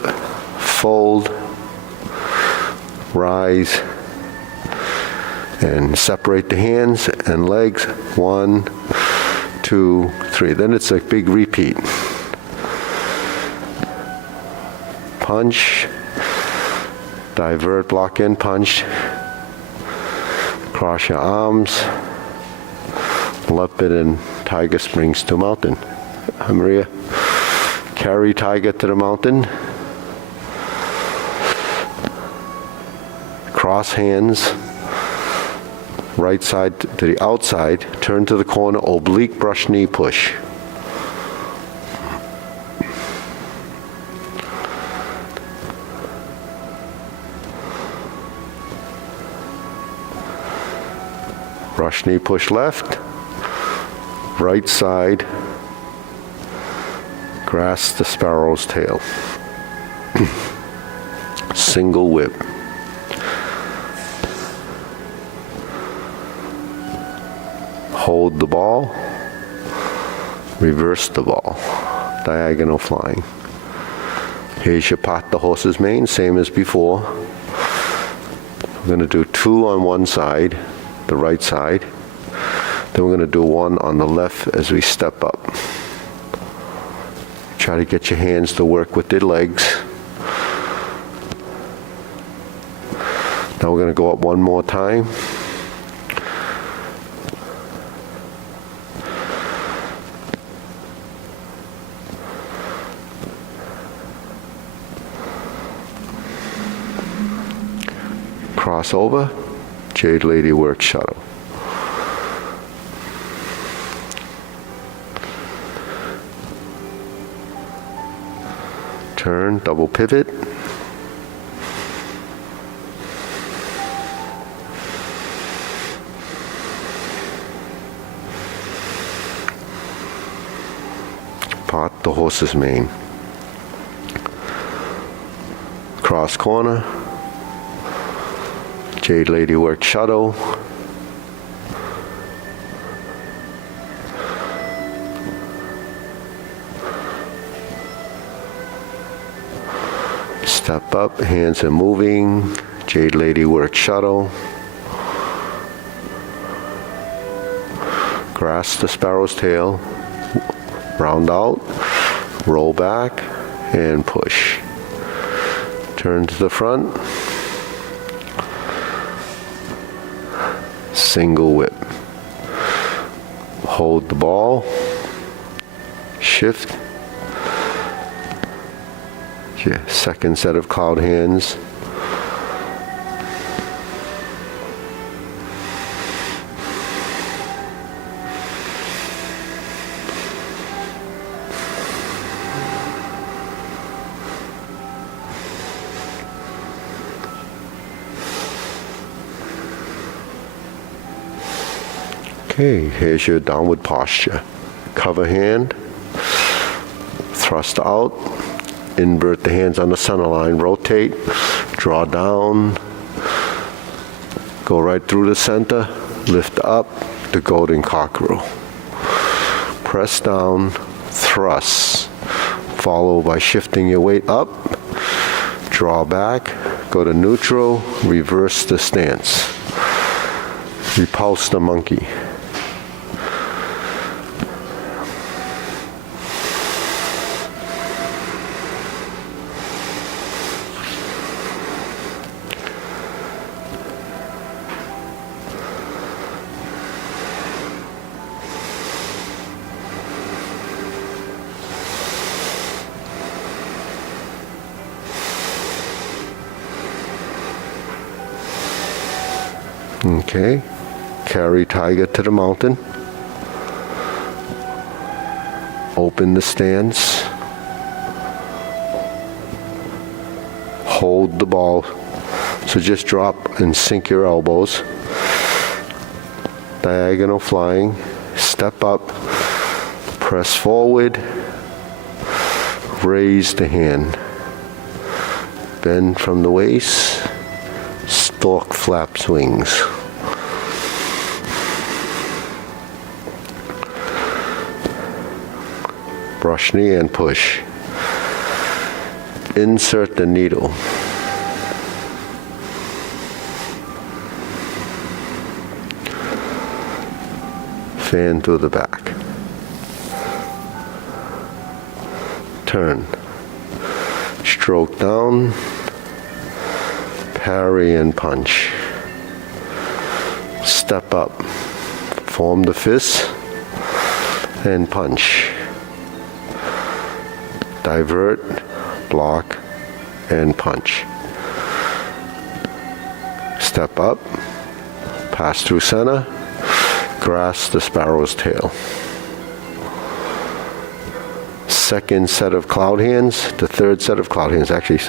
fold, rise, and separate the hands and legs. 1, 2, 3. Then it's a big repeat. Punch, divert, block in, punch. Cross your arms. Leopard and tiger springs to mountain. Hi, Maria. Carry tiger to the mountain. Cross hands. Right side to the outside, turn to the corner, oblique brush knee push. Brush knee push left, right side, grasp the sparrow's tail. Single whip. Hold the ball, reverse the ball, diagonal flying. Here's your pat the horse's mane, same as before. We're going to do 2 on one side, the right side. Then we're going to do 1 on the left as we step up. Try to get your hands to work with their legs. Now we're going to go up one more time. Cross over, Jade Lady work shuttle. Turn, double pivot. Part the horse's mane. Cross corner. Jade Lady work shuttle. Step up, hands are moving. Jade Lady work shuttle. Grasp the sparrow's tail. Round out, roll back, and push. Turn to the front. Single whip. Hold the ball. Shift. Second set of cloud hands. Okay, here's your downward posture. Cover hand, thrust out, invert the hands on the center line, rotate, draw down, go right through the center, lift up, the golden cockerel. Press down, thrust, follow by shifting your weight up, draw back, go to neutral, reverse the stance. Repulse the monkey. Okay, carry tiger to the mountain. Open the stance. Hold the ball. So just drop and sink your elbows. Diagonal flying. Step up. Press forward. Raise the hand. Bend from the waist. Stork flaps wings. Brush knee and push. Insert the needle. Fan to the back. Turn. Stroke down. Parry and punch. Step up. Form the fist and punch. Divert, block, and punch. Step up, pass through center, grasp the sparrow's tail. Second set of cloud hands, the third set of cloud hands actually.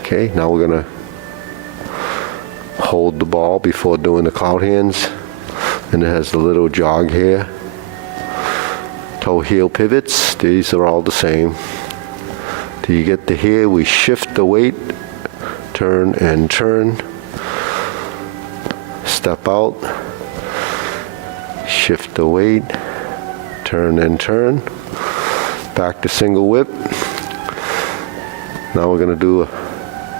Okay, now we're going to hold the ball before doing the cloud hands, and it has the little jog here. Toe heel pivots, these are all the same. Till you get to here, we shift the weight, turn and turn, step out, shift the weight, turn and turn, back to single whip. Now we're going to do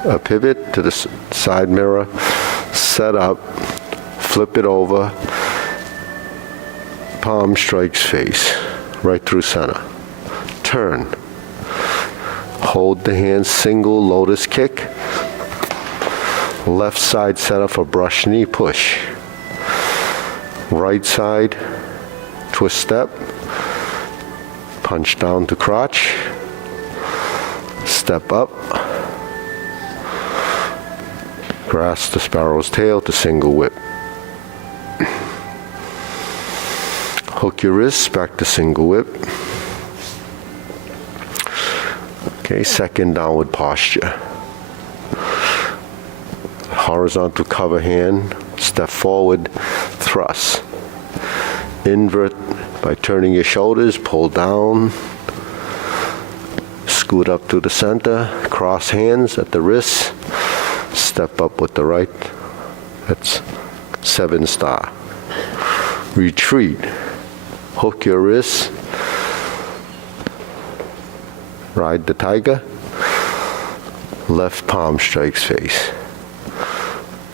a pivot to the side mirror, set up, flip it over, palm strikes face. Right through center. Turn. Hold the hand, single lotus kick. Left side set up for brush knee push. Right side twist step. Punch down to crotch. Step up. Grasp the sparrow's tail to single whip. Hook your wrists back to single whip. Okay, second downward posture. Horizontal cover hand, step forward, thrust. Invert by turning your shoulders, pull down. Scoot up to the center, cross hands at the wrists. Step up with the right. That's 7-star. Retreat. Hook your wrists. Ride the tiger. Left palm strikes face.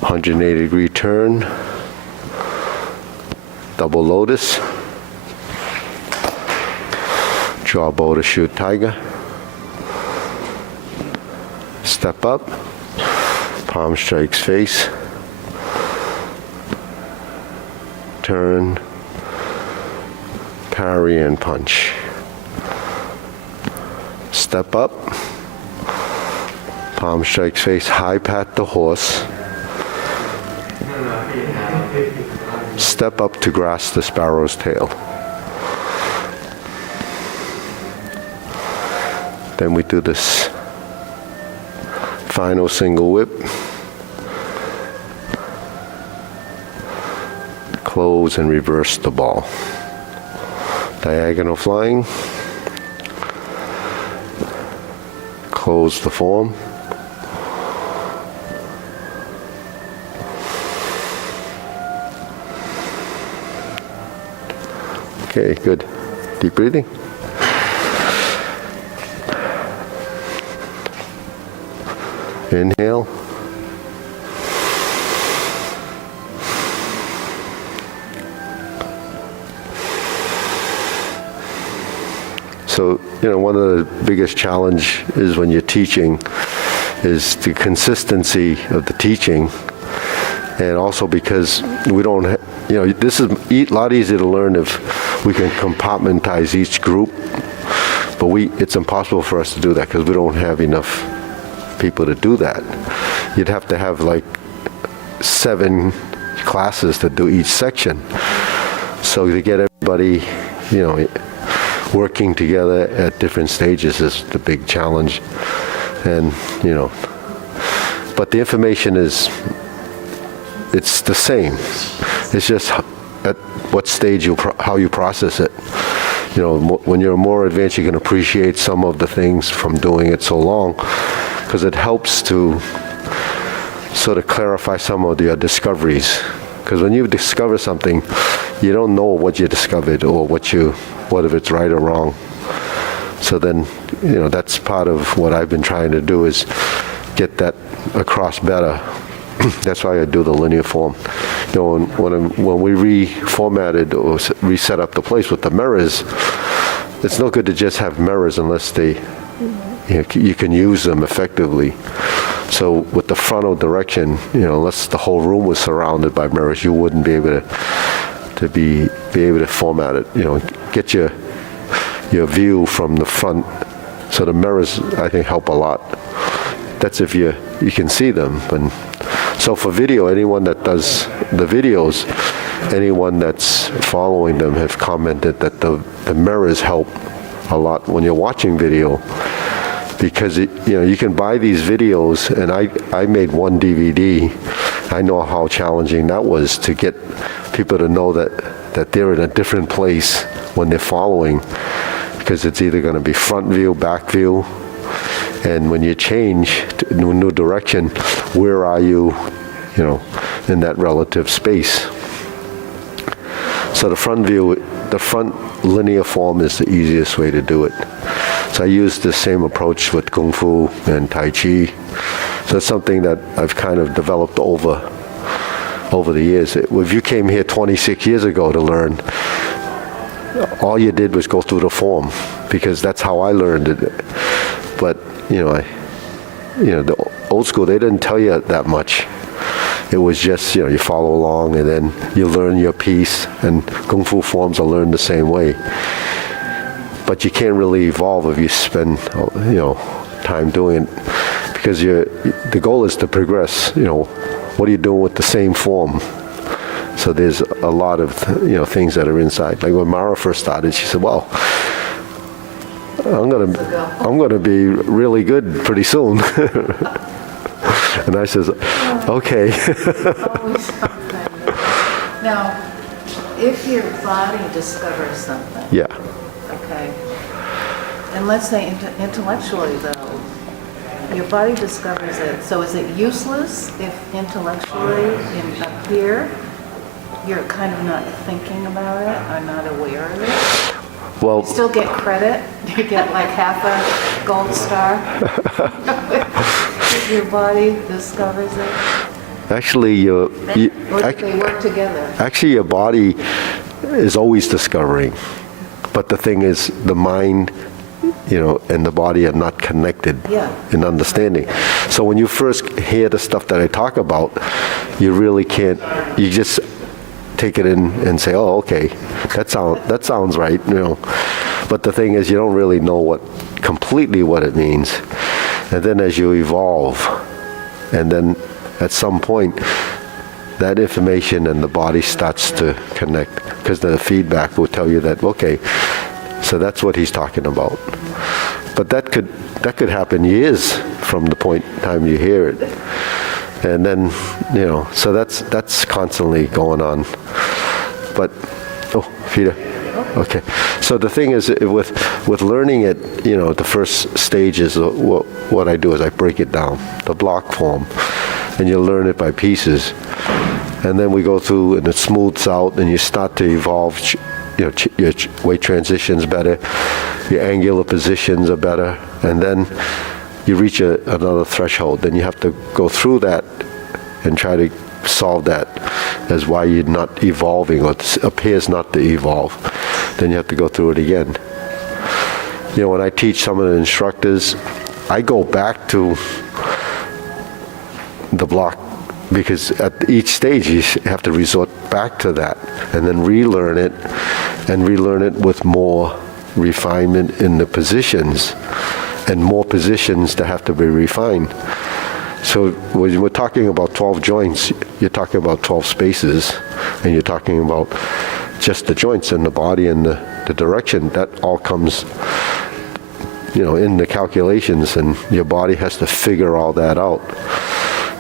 180-degree turn. Double lotus. Draw bow to shoot tiger. Step up. Palm strikes face. Turn. Parry and punch. Step up. Palm strikes face. High pat the horse. Step up to grasp the sparrow's tail. Then we do this final single whip. Close and reverse the ball. Diagonal flying. Close the form. Okay, good. Deep breathing. Inhale. So, one of the biggest challenge is when you're teaching is the consistency of the teaching. And also because we don't, this is a lot easier to learn if we can compartmentalize each group. But it's impossible for us to do that because we don't have enough people to do that. You'd have to have like 7 classes to do each section. So to get everybody, working together at different stages is the big challenge. And, but the information it's the same. It's just at what stage how you process it. When you're more advanced, you can appreciate some of the things from doing it so long, because it helps to sort of clarify some of your discoveries. Because when you discover something, you don't know what you discovered or what if it's right or wrong. So then, that's part of what I've been trying to do is get that across better. That's why I do the linear form. When we reformatted or reset up the place with the mirrors, it's no good to just have mirrors unless you can use them effectively. So with the frontal direction, unless the whole room was surrounded by mirrors, you wouldn't be able to be able to format it. Get your view from the front. So the mirrors, I think, help a lot. That's if you can see them. And so for video, anyone that does the videos, anyone that's following them have commented that the mirrors help a lot when you're watching video, because you can buy these videos, and I made one DVD. I know how challenging that was to get people to know that they're in a different place when they're following, because it's either going to be front view, back view, and when you change to a new direction, where are you, in that relative space. So the front view, the front linear form is the easiest way to do it. So I use the same approach with Kung Fu and Tai Chi. So it's something that I've kind of developed over the years. If you came here 26 years ago to learn, all you did was go through the form, because that's how I learned it. But the old school, they didn't tell you that much. It was just, you follow along and then you learn your piece, and Kung Fu forms are learned the same way. But you can't really evolve if you spend, time doing it, because the goal is to progress. What are you doing with the same form? So there's a lot of, things that are inside. Like when Mara first started, she said, well, I'm gonna be really good pretty soon. And I says, okay. Always something. Now, if your body discovers something, Yeah. okay, and let's say intellectually though, your body discovers it, so is it useless if intellectually up here, you're kind of not thinking about it or not aware of it? Well, You still get credit? You get like half a gold star? If your body discovers it? actually, Or do they work together? actually, your body is always discovering. But the thing is, the mind, and the body are not connected in understanding. So when you first hear the stuff that I talk about, you really can't, you just take it in and say, oh, okay, that sounds right, But the thing is, you don't really know completely what it means. And then as you evolve, and then at some point, that information and the body starts to connect, because the feedback will tell you that, okay, so that's what he's talking about. But that could happen years from the point in time you hear it. And then, so that's constantly going on. But, Peter. Okay. So the thing is, with learning it, the first stage is what I do is I break it down, the block form, and you learn it by pieces. And then we go through and it smooths out and you start to evolve, your weight transitions better, your angular positions are better, and then you reach another threshold. Then you have to go through that and try to solve that as why you're not evolving or appears not to evolve. Then you have to go through it again. When I teach some of the instructors, I go back to the block, because at each stage you have to resort back to that and then relearn it with more refinement in the positions and more positions that have to be refined. So when we're talking about 12 joints, you're talking about 12 spaces, and you're talking about just the joints and the body and the direction. That all comes, in the calculations, and your body has to figure all that out.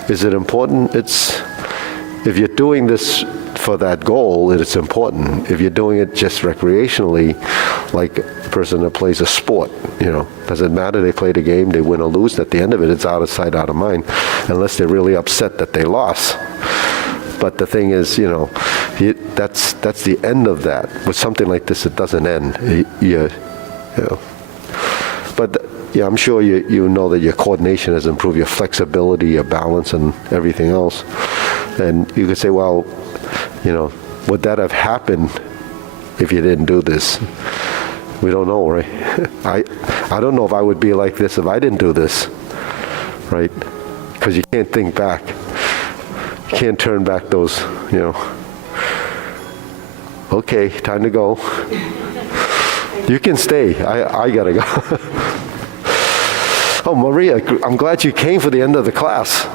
Is it important? If you're doing this for that goal, it's important. If you're doing it just recreationally, like a person that plays a sport, doesn't matter, they play the game, they win or lose, at the end of it, it's out of sight, out of mind, unless they're really upset that they lost. But the thing is, that's the end of that. With something like this, it doesn't end. But yeah, I'm sure you know that your coordination has improved, your flexibility, your balance, and everything else. And you could say, well, would that have happened if you didn't do this? We don't know, right? I don't know if I would be like this if I didn't do this, right? Because you can't think back. You can't turn back those, Okay, time to go. You can stay. I gotta go. Oh, Maria, I'm glad you came for the end of the class.